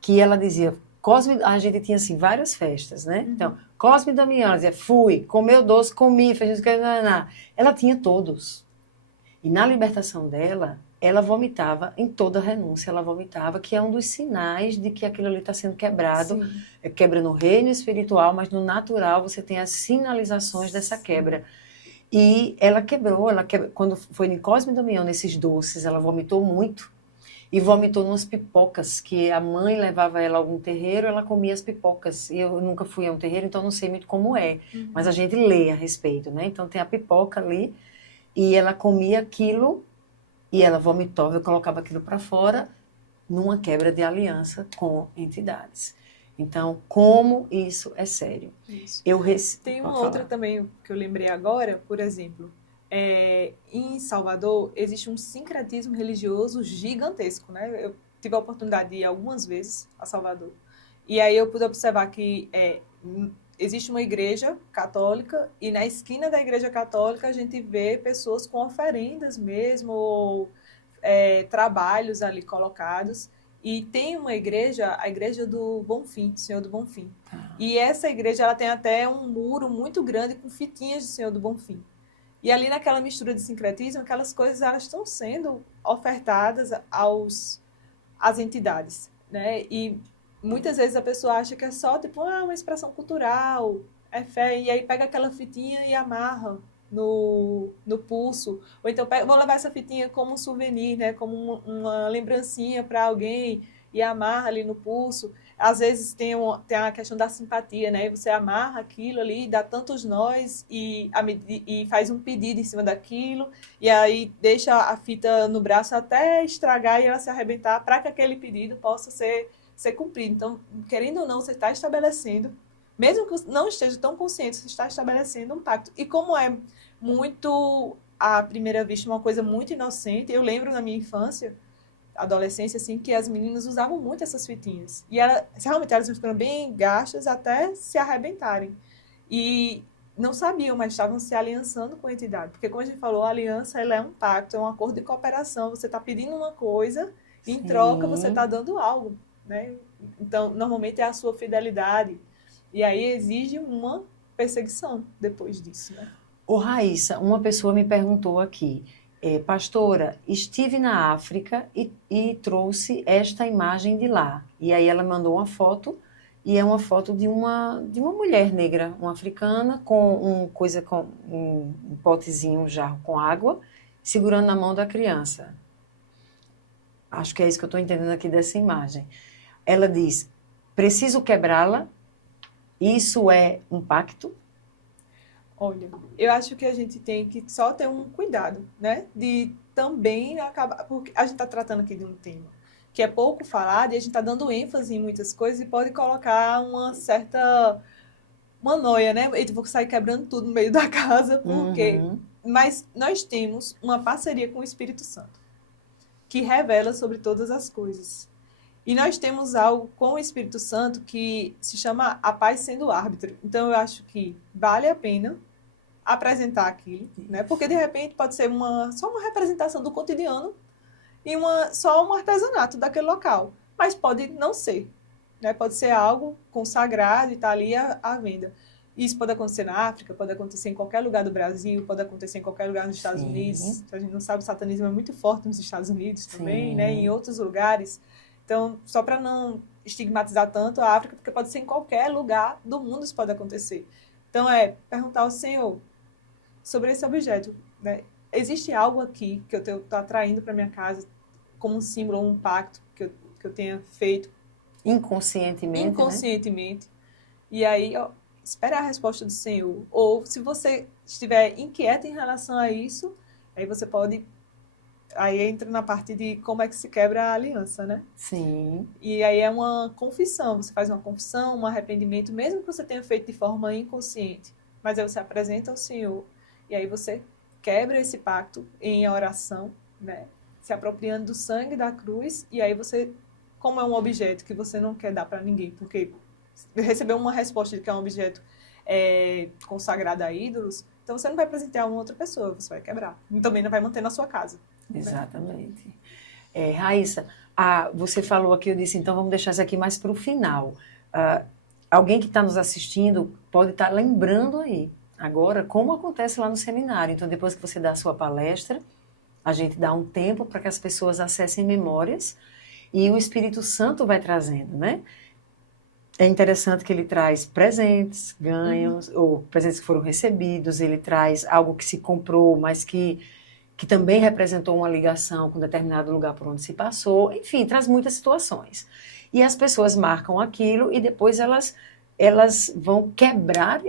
que ela dizia, Cosme, a gente tinha assim várias festas, né? Então, Cosme e Damião, ela dizia, fui, comeu doce, comi, fez isso, ela tinha todos. E na libertação dela, ela vomitava, em toda renúncia, ela vomitava, que é um dos sinais de que aquilo ali está sendo quebrado. Quebra no reino espiritual, mas no natural você tem as sinalizações dessa quebra. E ela quebrou, quando foi em Cosme e Damião, nesses doces, ela vomitou muito. E vomitou nas pipocas, que a mãe levava ela a algum terreiro, ela comia as pipocas. E eu nunca fui a um terreiro, então não sei muito como é. Mas a gente lê a respeito, né? Então tem a pipoca ali, e ela comia aquilo, e ela vomitava, eu colocava aquilo para fora, numa quebra de aliança com entidades. Então, como isso é sério? Isso. Eu Tem uma outra também que eu lembrei agora, por exemplo, em Salvador existe um sincretismo religioso gigantesco, né? Eu tive a oportunidade de ir algumas vezes a Salvador. E aí eu pude observar que existe uma igreja católica e na esquina da igreja católica a gente vê pessoas com oferendas mesmo, ou trabalhos ali colocados. E tem uma igreja, a igreja do Bonfim, Senhor do Bonfim. E essa igreja ela tem até um muro muito grande com fitinhas do Senhor do Bonfim. E ali naquela mistura de sincretismo, aquelas coisas elas estão sendo ofertadas às entidades, né? E muitas vezes a pessoa acha que é só tipo uma expressão cultural, é fé, e aí pega aquela fitinha e amarra no pulso, ou então vou levar essa fitinha como um souvenir, né? Como uma lembrancinha para alguém e amarra ali no pulso. às vezes tem a questão da simpatia, né? Você amarra aquilo ali, dá tantos nós e faz um pedido em cima daquilo, e aí deixa a fita no braço até estragar e ela se arrebentar para que aquele pedido possa ser cumprido. Então, querendo ou não, você está estabelecendo, mesmo que não esteja tão consciente, você está estabelecendo um pacto. E como é muito, à primeira vista, uma coisa muito inocente, eu lembro na minha infância, adolescência, assim, que as meninas usavam muito essas fitinhas. E realmente elas ficando bem gastas até se arrebentarem. E não sabiam, mas estavam se aliançando com a entidade. Porque, como a gente falou, a aliança ela é um pacto, é um acordo de cooperação. Você está pedindo uma coisa e, em troca, você está dando algo, né? Então, normalmente é a sua fidelidade. E aí exige uma perseguição depois disso, né? Ô, Raíssa, uma pessoa me perguntou aqui, pastora, estive na África e trouxe esta imagem de lá. E aí ela mandou uma foto, e é uma foto de uma mulher negra, uma africana, com um potezinho, um jarro com água, segurando na mão da criança. Acho que é isso que eu estou entendendo aqui dessa imagem. Ela diz, preciso quebrá-la, isso é um pacto? Olha, eu acho que a gente tem que só ter um cuidado, né? De também acabar... Porque a gente está tratando aqui de um tema que é pouco falado e a gente está dando ênfase em muitas coisas e pode colocar uma certa... uma noia, né? E vou sair quebrando tudo no meio da casa, porque... Uhum. Mas nós temos uma parceria com o Espírito Santo, que revela sobre todas as coisas. E nós temos algo com o Espírito Santo que se chama a paz sendo árbitro. Então, eu acho que vale a pena apresentar aquilo, né? Porque, de repente, pode ser só uma representação do cotidiano e só um artesanato daquele local. Mas pode não ser, né? Pode ser algo consagrado e está ali à venda. Isso pode acontecer na África, pode acontecer em qualquer lugar do Brasil, pode acontecer em qualquer lugar nos Estados Unidos. A gente não sabe, o satanismo é muito forte nos Estados Unidos também, né? Em outros lugares. Então, só para não estigmatizar tanto a África, porque pode ser em qualquer lugar do mundo isso pode acontecer. Então, perguntar ao Senhor sobre esse objeto, né? Existe algo aqui que eu estou atraindo para minha casa como um símbolo ou um pacto que eu tenha feito inconscientemente. Né? E aí, espere a resposta do Senhor. Ou, se você estiver inquieta em relação a isso, aí você pode... Aí entra na parte de como é que se quebra a aliança, né? Sim. E aí é uma confissão. Você faz uma confissão, um arrependimento, mesmo que você tenha feito de forma inconsciente. Mas aí você apresenta ao Senhor. E aí você quebra esse pacto em oração, né? Se apropriando do sangue da cruz. E aí você, como é um objeto que você não quer dar para ninguém, porque recebeu uma resposta de que é um objeto consagrado a ídolos, então você não vai presentear uma outra pessoa, você vai quebrar. E também não vai manter na sua casa. Exatamente. Raíssa, você falou aqui, eu disse, então vamos deixar isso aqui mais para o final. Alguém que está nos assistindo pode estar lembrando aí, agora, como acontece lá no seminário. Então, depois que você dá a sua palestra, a gente dá um tempo para que as pessoas acessem memórias e o Espírito Santo vai trazendo, né? É interessante que ele traz presentes, ganhos, ou presentes que foram recebidos, ele traz algo que se comprou, mas que também representou uma ligação com determinado lugar por onde se passou, enfim, traz muitas situações. E as pessoas marcam aquilo e depois elas vão quebrar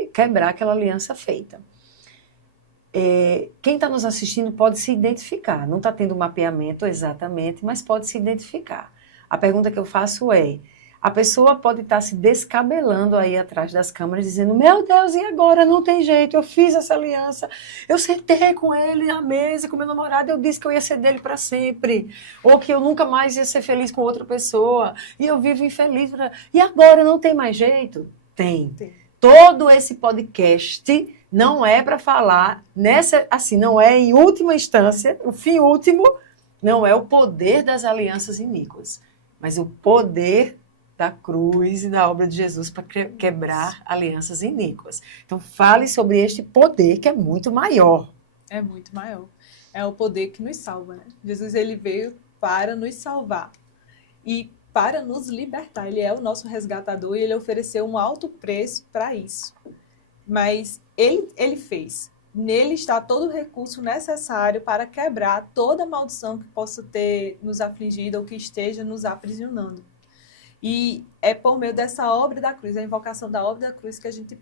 aquela aliança feita. Quem está nos assistindo pode se identificar, não está tendo mapeamento exatamente, mas pode se identificar. A pergunta que eu faço é, a pessoa pode estar se descabelando aí atrás das câmeras, dizendo, meu Deus, e agora? Não tem jeito, eu fiz essa aliança, eu sentei com ele à mesa, com meu namorado, eu disse que eu ia ser dele para sempre, ou que eu nunca mais ia ser feliz com outra pessoa, e eu vivo infeliz. E agora não tem mais jeito? Tem. Todo esse podcast não é para falar, não é em última instância, o fim último, não é o poder das alianças iníquas, mas o poder da cruz e da obra de Jesus para quebrar alianças iníquas. Então, fale sobre este poder que é muito maior. É muito maior. É o poder que nos salva, né? Jesus, ele veio para nos salvar e para nos libertar. Ele é o nosso resgatador e ele ofereceu um alto preço para isso. Mas ele fez. Nele está todo o recurso necessário para quebrar toda maldição que possa ter nos afligido ou que esteja nos aprisionando. E é por meio dessa obra da cruz, a invocação da obra da cruz, que a gente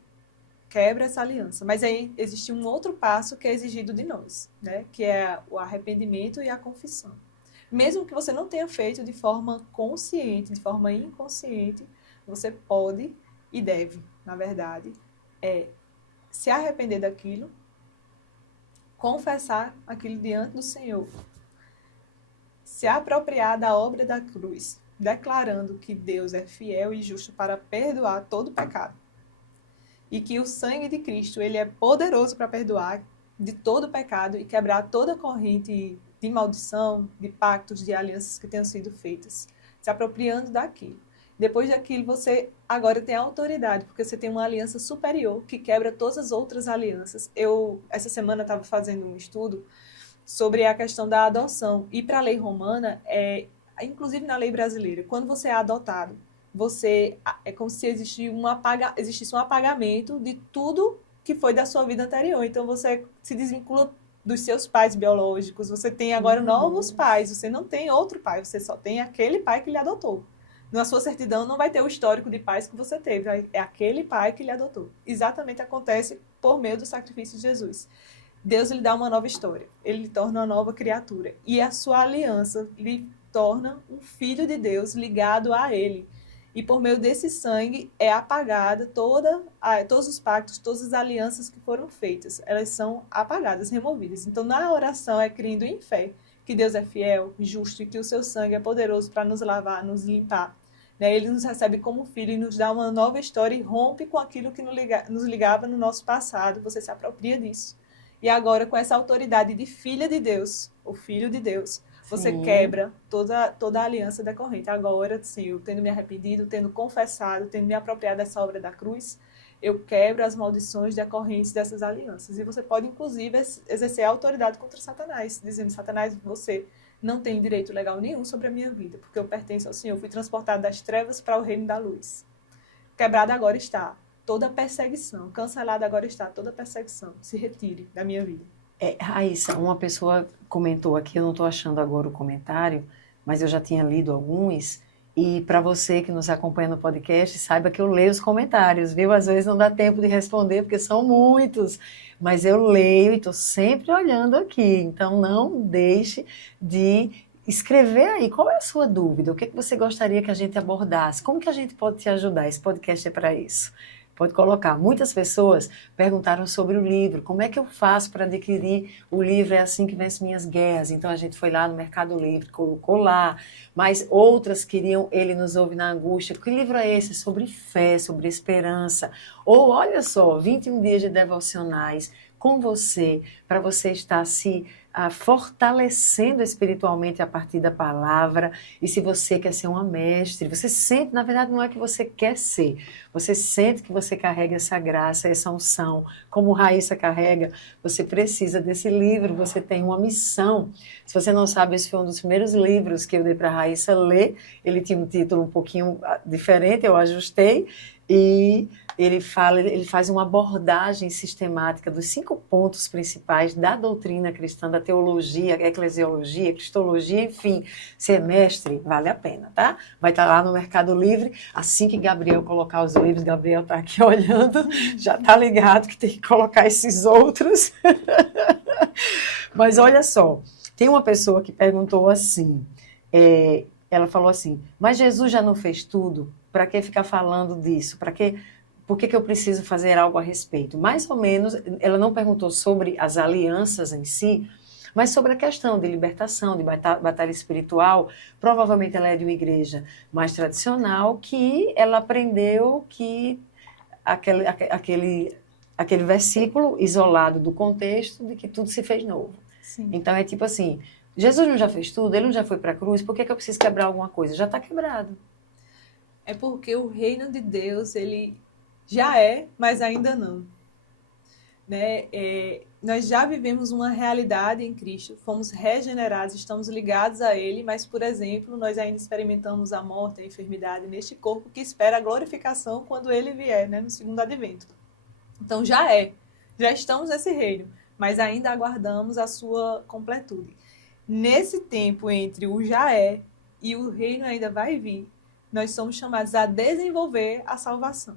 quebra essa aliança. Mas aí existe um outro passo que é exigido de nós, né? Que é o arrependimento e a confissão. Mesmo que você não tenha feito de forma consciente, de forma inconsciente, você pode e deve, na verdade, se arrepender daquilo, confessar aquilo diante do Senhor, se apropriar da obra da cruz, declarando que Deus é fiel e justo para perdoar todo pecado. E que o sangue de Cristo, ele é poderoso para perdoar de todo pecado e quebrar toda corrente de maldição, de pactos, de alianças que tenham sido feitas, se apropriando daquilo. Depois daquilo, você agora tem autoridade, porque você tem uma aliança superior que quebra todas as outras alianças. Eu, essa semana, estava fazendo um estudo sobre a questão da adoção. E para a lei romana, inclusive na lei brasileira, quando você é adotado, é como se existisse um apagamento de tudo que foi da sua vida anterior. Então, você se desvincula dos seus pais biológicos, você tem agora novos pais, você não tem outro pai, você só tem aquele pai que lhe adotou. Na sua certidão não vai ter o histórico de pais que você teve, é aquele pai que lhe adotou. Exatamente acontece por meio do sacrifício de Jesus. Deus lhe dá uma nova história, ele lhe torna uma nova criatura. E a sua aliança lhe torna um filho de Deus ligado a ele. E por meio desse sangue é apagada todos os pactos, todas as alianças que foram feitas. Elas são apagadas, removidas. Então, na oração é crendo em fé que Deus é fiel, justo e que o seu sangue é poderoso para nos lavar, nos limpar. Ele nos recebe como filho e nos dá uma nova história e rompe com aquilo que nos ligava no nosso passado. Você se apropria disso. E agora, com essa autoridade de filha de Deus, o filho de Deus, você quebra toda a aliança decorrente. Agora, sim, eu tendo me arrependido, tendo confessado, tendo me apropriado dessa obra da cruz, eu quebro as maldições decorrentes dessas alianças. E você pode, inclusive, exercer a autoridade contra Satanás, dizendo: Satanás, você não tem direito legal nenhum sobre a minha vida, porque eu pertenço ao Senhor, eu fui transportado das trevas para o reino da luz. Quebrada agora está toda perseguição, cancelada agora está toda perseguição. Se retire da minha vida. Raíssa, uma pessoa comentou aqui, eu não estou achando agora o comentário, mas eu já tinha lido alguns, e para você que nos acompanha no podcast, saiba que eu leio os comentários, viu? Às vezes não dá tempo de responder, porque são muitos, mas eu leio e estou sempre olhando aqui, então não deixe de escrever aí, qual é a sua dúvida, o que você gostaria que a gente abordasse, como que a gente pode te ajudar, esse podcast é para isso. Pode colocar. Muitas pessoas perguntaram sobre o livro. Como é que eu faço para adquirir o livro? É assim que vence minhas guerras. Então a gente foi lá no Mercado Livre, colocou lá. Mas outras queriam Ele Nos Ouve na Angústia. Que livro é esse? Sobre fé, sobre esperança. Ou olha só, 21 dias de devocionais com você, para você estar se fortalecendo espiritualmente a partir da palavra. E se você quer ser uma mestre, você sente, na verdade não é que você quer ser, você sente que você carrega essa graça, essa unção, como Raíssa carrega, você precisa desse livro, você tem uma missão. Se você não sabe, esse foi um dos primeiros livros que eu dei para a Raíssa ler, ele tinha um título um pouquinho diferente, eu ajustei, e ele faz uma abordagem sistemática dos 5 pontos principais da doutrina cristã, da teologia, eclesiologia, cristologia, enfim. Ser mestre vale a pena, tá? Vai estar lá no Mercado Livre, assim que Gabriel colocar os livros, Gabriel está aqui olhando, já está ligado que tem que colocar esses outros. Mas olha só, tem uma pessoa que perguntou assim, ela falou assim, mas Jesus já não fez tudo? Para que ficar falando disso? Por que eu preciso fazer algo a respeito? Mais ou menos, ela não perguntou sobre as alianças em si, mas sobre a questão de libertação, de batalha espiritual. Provavelmente ela é de uma igreja mais tradicional, que ela aprendeu que aquele versículo isolado do contexto de que tudo se fez novo. Sim. Então é tipo assim, Jesus não já fez tudo, ele não já foi para a cruz, por que eu preciso quebrar alguma coisa? Já está quebrado. É porque o reino de Deus, ele já é, mas ainda não. Né? Nós já vivemos uma realidade em Cristo, fomos regenerados, estamos ligados a Ele, mas, por exemplo, nós ainda experimentamos a morte, a enfermidade neste corpo que espera a glorificação quando Ele vier, né? No segundo advento. Então já estamos nesse reino, mas ainda aguardamos a sua completude. Nesse tempo entre o já é e o reino ainda vai vir, nós somos chamados a desenvolver a salvação.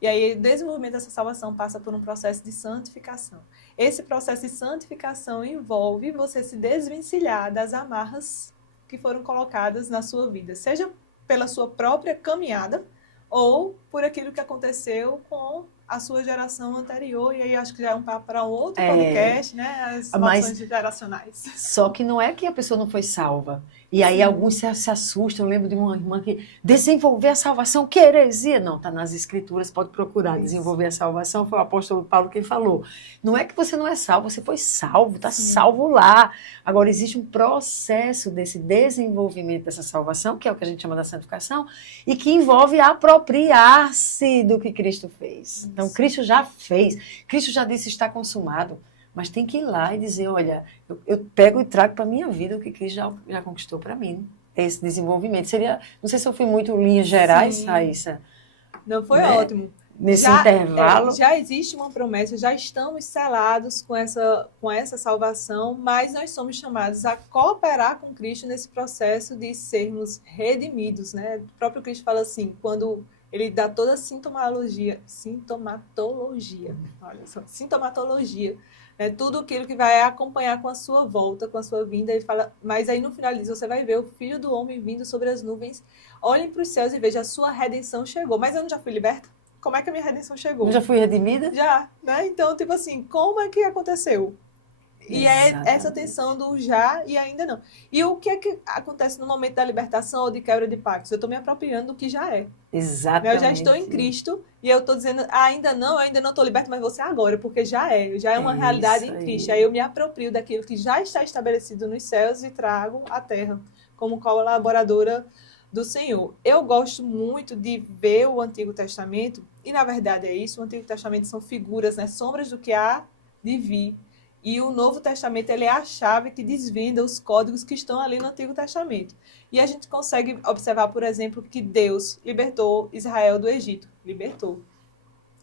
E aí, o desenvolvimento dessa salvação passa por um processo de santificação. Esse processo de santificação envolve você se desvencilhar das amarras que foram colocadas na sua vida, seja pela sua própria caminhada ou por aquilo que aconteceu com a sua geração anterior. E aí, acho que já é um papo para um outro podcast, né? As maldições geracionais. Só que não é que a pessoa não foi salva. E aí alguns se assustam. Eu lembro de uma irmã que desenvolver a salvação, que heresia. Não, está nas escrituras, pode procurar. Desenvolver a salvação, foi o apóstolo Paulo quem falou. Não é que você não é salvo, você foi salvo, está salvo lá. Agora, existe um processo desse desenvolvimento dessa salvação, que é o que a gente chama da santificação, e que envolve apropriar-se do que Cristo fez. Então, Cristo já fez, Cristo já disse está consumado. Mas tem que ir lá e dizer, olha, eu pego e trago para a minha vida o que Cristo já conquistou para mim. Esse desenvolvimento. Seria, não sei se eu fui muito em linhas gerais, Raíssa. Não, foi ótimo. Nesse intervalo. Já existe uma promessa, já estamos selados com essa salvação, mas nós somos chamados a cooperar com Cristo nesse processo de sermos redimidos, né? O próprio Cristo fala assim, quando ele dá toda a sintomatologia, olha só, sintomatologia, né? Tudo aquilo que vai acompanhar com a sua volta, com a sua vinda, ele fala, mas aí no final diz, você vai ver o Filho do Homem vindo sobre as nuvens, olhem para os céus e vejam, a sua redenção chegou. Mas eu não já fui liberta? Como é que a minha redenção chegou? Eu já fui redimida? Já, né? Então, tipo assim, como é que aconteceu? E é essa tensão do já e ainda não. E o que é que acontece no momento da libertação ou de quebra de pactos? Eu estou me apropriando do que já é. Exatamente. Eu já estou em Cristo e eu estou dizendo, ainda não estou liberta, mas você agora, porque já é uma realidade em Cristo. Aí eu me aproprio daquilo que já está estabelecido nos céus e trago à terra como colaboradora do Senhor. Eu gosto muito de ver o Antigo Testamento, e na verdade é isso, o Antigo Testamento são figuras, né, sombras do que há de vir. E o Novo Testamento ele é a chave que desvenda os códigos que estão ali no Antigo Testamento. E a gente consegue observar, por exemplo, que Deus libertou Israel do Egito. Libertou.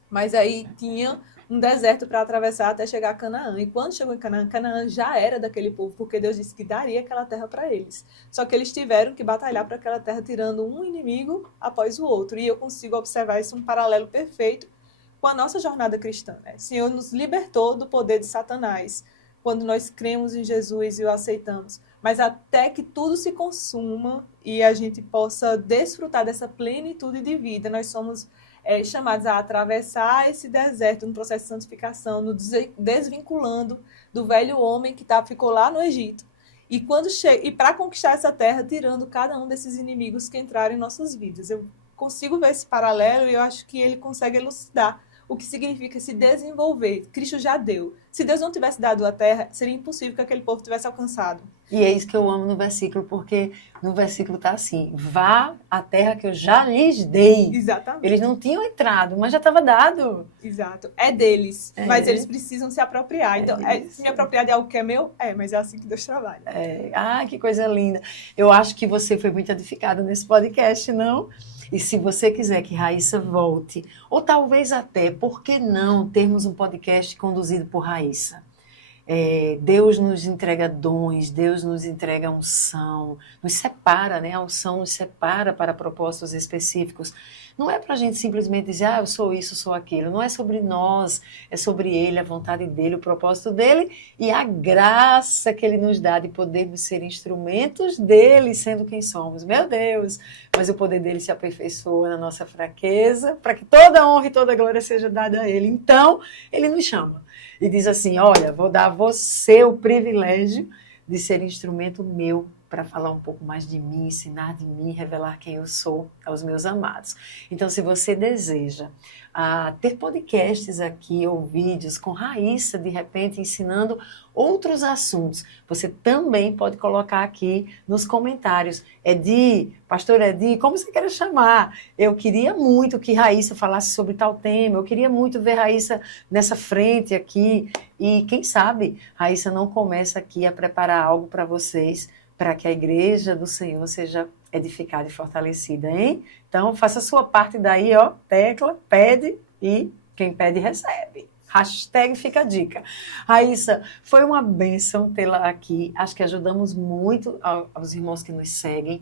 Mas aí tinha um deserto para atravessar até chegar a Canaã. E quando chegou em Canaã, Canaã já era daquele povo, porque Deus disse que daria aquela terra para eles. Só que eles tiveram que batalhar para aquela terra, tirando um inimigo após o outro. E eu consigo observar isso, um paralelo perfeito com a nossa jornada cristã, né? O Senhor nos libertou do poder de Satanás, quando nós cremos em Jesus e o aceitamos. Mas até que tudo se consuma e a gente possa desfrutar dessa plenitude de vida, nós somos chamados a atravessar esse deserto no processo de santificação, nos desvinculando do velho homem que ficou lá no Egito. E para conquistar essa terra, tirando cada um desses inimigos que entraram em nossas vidas. Eu consigo ver esse paralelo e eu acho que ele consegue elucidar o que significa se desenvolver. Cristo já deu. Se Deus não tivesse dado a terra, seria impossível que aquele povo tivesse alcançado. E é isso que eu amo no versículo, porque no versículo está assim, vá à terra que eu já lhes dei. Exatamente. Eles não tinham entrado, mas já estava dado. Exato. É deles, mas eles precisam se apropriar. Então, se me apropriar de algo que é meu, mas é assim que Deus trabalha. Que coisa linda. Eu acho que você foi muito edificada nesse podcast, não? E se você quiser que Raíssa volte, ou talvez até, por que não termos um podcast conduzido por Raíssa? Deus nos entrega dons, Deus nos entrega unção, nos separa, né? A unção nos separa para propósitos específicos. Não é para a gente simplesmente dizer, eu sou isso, sou aquilo. Não é sobre nós, é sobre Ele, a vontade dEle, o propósito dEle e a graça que Ele nos dá de podermos ser instrumentos dEle, sendo quem somos. Meu Deus! Mas o poder dEle se aperfeiçoa na nossa fraqueza, para que toda a honra e toda a glória seja dada a Ele. Então, Ele nos chama e diz assim, olha, vou dar a você o privilégio de ser instrumento meu para falar um pouco mais de mim, ensinar de mim, revelar quem eu sou aos meus amados. Então, se você deseja ter podcasts aqui ou vídeos com Raíssa, de repente, ensinando outros assuntos, você também pode colocar aqui nos comentários. Pastor Edi, como você quer chamar? Eu queria muito que Raíssa falasse sobre tal tema, eu queria muito ver Raíssa nessa frente aqui. E quem sabe Raíssa não começa aqui a preparar algo para vocês, para que a igreja do Senhor seja edificada e fortalecida, hein? Então, faça a sua parte daí, tecla, pede e quem pede recebe. Hashtag fica a dica. Raíssa, foi uma bênção tê-la aqui. Acho que ajudamos muito aos irmãos que nos seguem.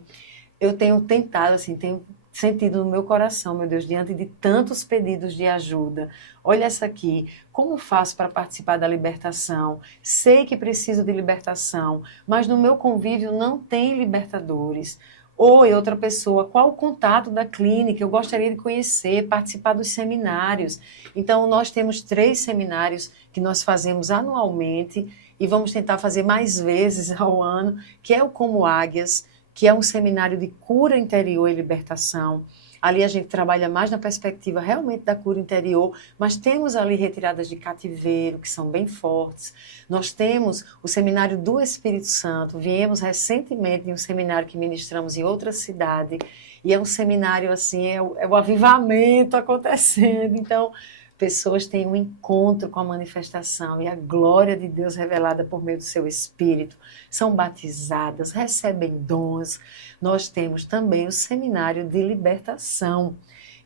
eu tenho tentado, assim, tenho sentido no meu coração, meu Deus, diante de tantos pedidos de ajuda. Olha essa aqui, como faço para participar da libertação? Sei que preciso de libertação, mas no meu convívio não tem libertadores. Oi, outra pessoa, qual o contato da clínica? Eu gostaria de conhecer, participar dos seminários. Então, nós temos 3 seminários que nós fazemos anualmente e vamos tentar fazer mais vezes ao ano, que é o Como Águias, que é um seminário de cura interior e libertação. Ali a gente trabalha mais na perspectiva realmente da cura interior, mas temos ali retiradas de cativeiro, que são bem fortes. Nós temos o seminário do Espírito Santo, viemos recentemente em um seminário que ministramos em outra cidade, e é um seminário assim, é o avivamento acontecendo, então pessoas têm um encontro com a manifestação e a glória de Deus revelada por meio do seu Espírito, são batizadas, recebem dons. Nós temos também o seminário de libertação,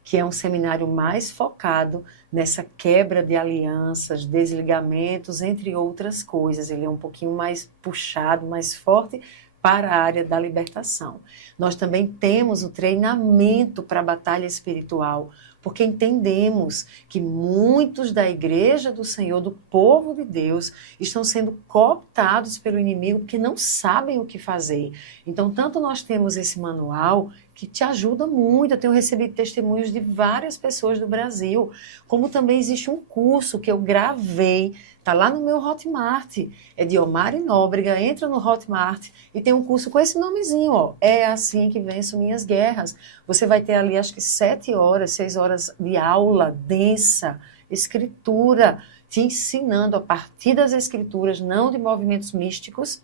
que é um seminário mais focado nessa quebra de alianças, desligamentos, entre outras coisas. Ele é um pouquinho mais puxado, mais forte para a área da libertação. Nós também temos o treinamento para a batalha espiritual, porque entendemos que muitos da igreja do Senhor, do povo de Deus, estão sendo cooptados pelo inimigo porque não sabem o que fazer. Então, tanto nós temos esse manual que te ajuda muito. Eu tenho recebido testemunhos de várias pessoas do Brasil, como também existe um curso que eu gravei, está lá no meu Hotmart, é de Omari Nóbrega, entra no Hotmart e tem um curso com esse nomezinho, ó, É Assim que Venço Minhas Guerras. Você vai ter ali, acho que 7 horas, 6 horas de aula densa, escritura, te ensinando a partir das escrituras, não de movimentos místicos,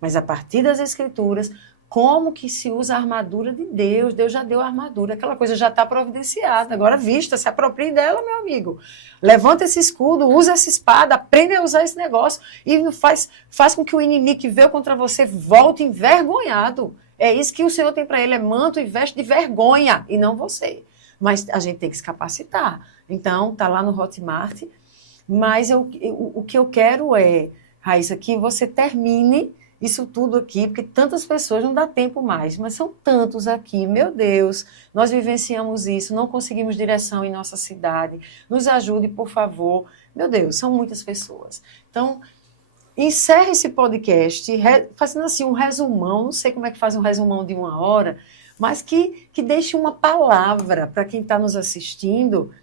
mas a partir das escrituras, como que se usa a armadura de Deus. Deus já deu a armadura, aquela coisa já está providenciada, agora vista, se aproprie dela, meu amigo. Levanta esse escudo, usa essa espada, aprende a usar esse negócio e faz com que o inimigo que veio contra você volte envergonhado. É isso que o Senhor tem para ele, é manto e veste de vergonha, e não você. Mas a gente tem que se capacitar. Então, está lá no Hotmart, mas o que eu quero é, Raíssa, que você termine isso tudo aqui, porque tantas pessoas não dá tempo mais, mas são tantos aqui, meu Deus, nós vivenciamos isso, não conseguimos direção em nossa cidade, nos ajude, por favor. Meu Deus, são muitas pessoas. Então, encerre esse podcast, fazendo assim um resumão, não sei como é que faz um resumão de 1 hora, mas que deixe uma palavra para quem está nos assistindo,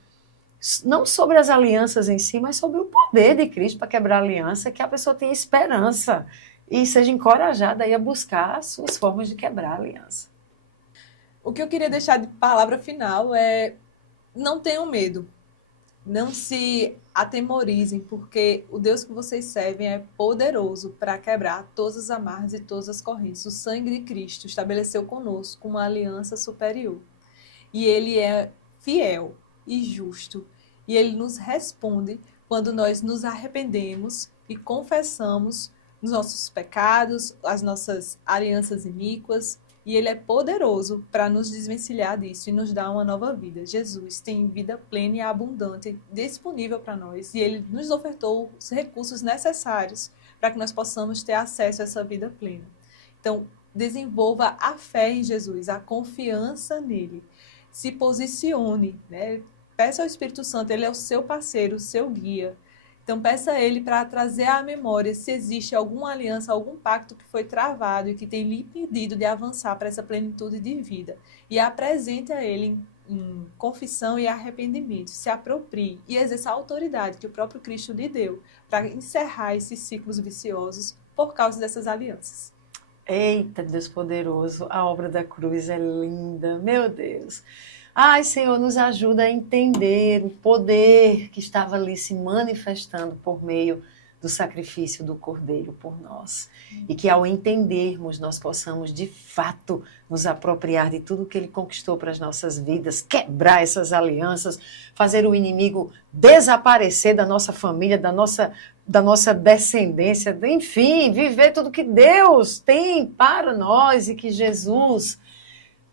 não sobre as alianças em si, mas sobre o poder de Cristo para quebrar a aliança, que a pessoa tenha esperança e seja encorajada aí a buscar as suas formas de quebrar a aliança. O que eu queria deixar de palavra final é: não tenham medo, não se atemorizem, porque o Deus que vocês servem é poderoso para quebrar todas as amarras e todas as correntes. O sangue de Cristo estabeleceu conosco uma aliança superior. E Ele é fiel e justo. E Ele nos responde quando nós nos arrependemos e confessamos os nossos pecados, as nossas alianças iníquas, e Ele é poderoso para nos desvencilhar disso e nos dar uma nova vida. Jesus tem vida plena e abundante disponível para nós, e Ele nos ofertou os recursos necessários para que nós possamos ter acesso a essa vida plena. Então, desenvolva a fé em Jesus, a confiança nele, se posicione, né? Peça ao Espírito Santo, ele é o seu parceiro, o seu guia. Então, peça a Ele para trazer à memória se existe alguma aliança, algum pacto que foi travado e que tem lhe impedido de avançar para essa plenitude de vida. E apresente a Ele em confissão e arrependimento. Se aproprie e exerça a autoridade que o próprio Cristo lhe deu para encerrar esses ciclos viciosos por causa dessas alianças. Eita, Deus poderoso, a obra da cruz é linda, meu Deus. Ai, Senhor, nos ajuda a entender o poder que estava ali se manifestando por meio do sacrifício do Cordeiro por nós. E que ao entendermos, nós possamos de fato nos apropriar de tudo que Ele conquistou para as nossas vidas, quebrar essas alianças, fazer o inimigo desaparecer da nossa família, da nossa descendência, enfim, viver tudo que Deus tem para nós e que Jesus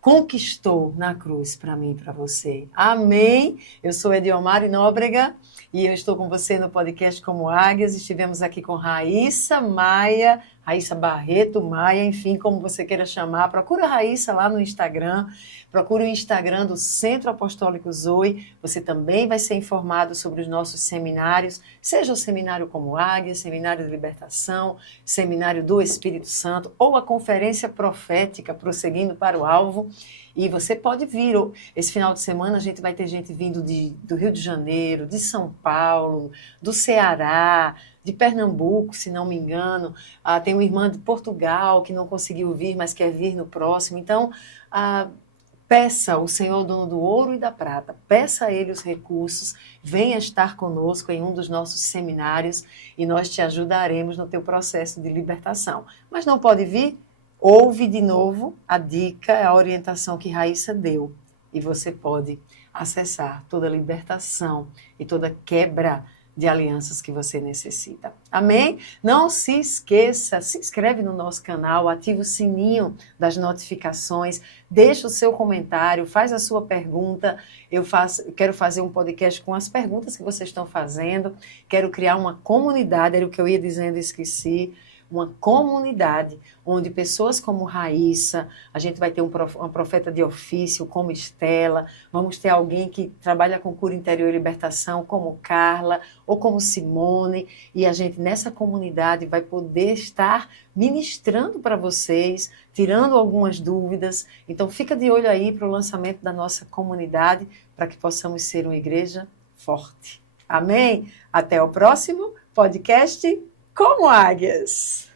conquistou na cruz para mim e para você. Amém? Eu sou Ediomari Nóbrega e eu estou com você no podcast Como Águias. Estivemos aqui com Raíssa Maia, Raíssa Barreto Maia, enfim, como você queira chamar. Procura a Raíssa lá no Instagram, procura o Instagram do Centro Apostólico Zoe. Você também vai ser informado sobre os nossos seminários, seja o seminário Como Águias, seminário de libertação, seminário do Espírito Santo ou a conferência profética Prosseguindo para o Alvo. E você pode vir. Esse final de semana a gente vai ter gente vindo do Rio de Janeiro, de São Paulo, do Ceará, de Pernambuco, se não me engano. Tem uma irmã de Portugal que não conseguiu vir, mas quer vir no próximo. Então, peça ao Senhor, dono do ouro e da prata, peça a Ele os recursos, venha estar conosco em um dos nossos seminários e nós te ajudaremos no teu processo de libertação. Mas não pode vir? Ouve de novo a dica, a orientação que Raíssa deu e você pode acessar toda a libertação e toda a quebra de alianças que você necessita. Amém? Não se esqueça, se inscreve no nosso canal, ativa o sininho das notificações, deixa o seu comentário, faz a sua pergunta. Eu quero fazer um podcast com as perguntas que vocês estão fazendo, quero criar uma comunidade, era o que eu ia dizendo e esqueci, uma comunidade onde pessoas como Raíssa, a gente vai ter uma profeta de ofício como Estela, vamos ter alguém que trabalha com cura interior e libertação como Carla ou como Simone, e a gente nessa comunidade vai poder estar ministrando para vocês, tirando algumas dúvidas. Então fica de olho aí para o lançamento da nossa comunidade para que possamos ser uma igreja forte. Amém? Até o próximo podcast Como Águias.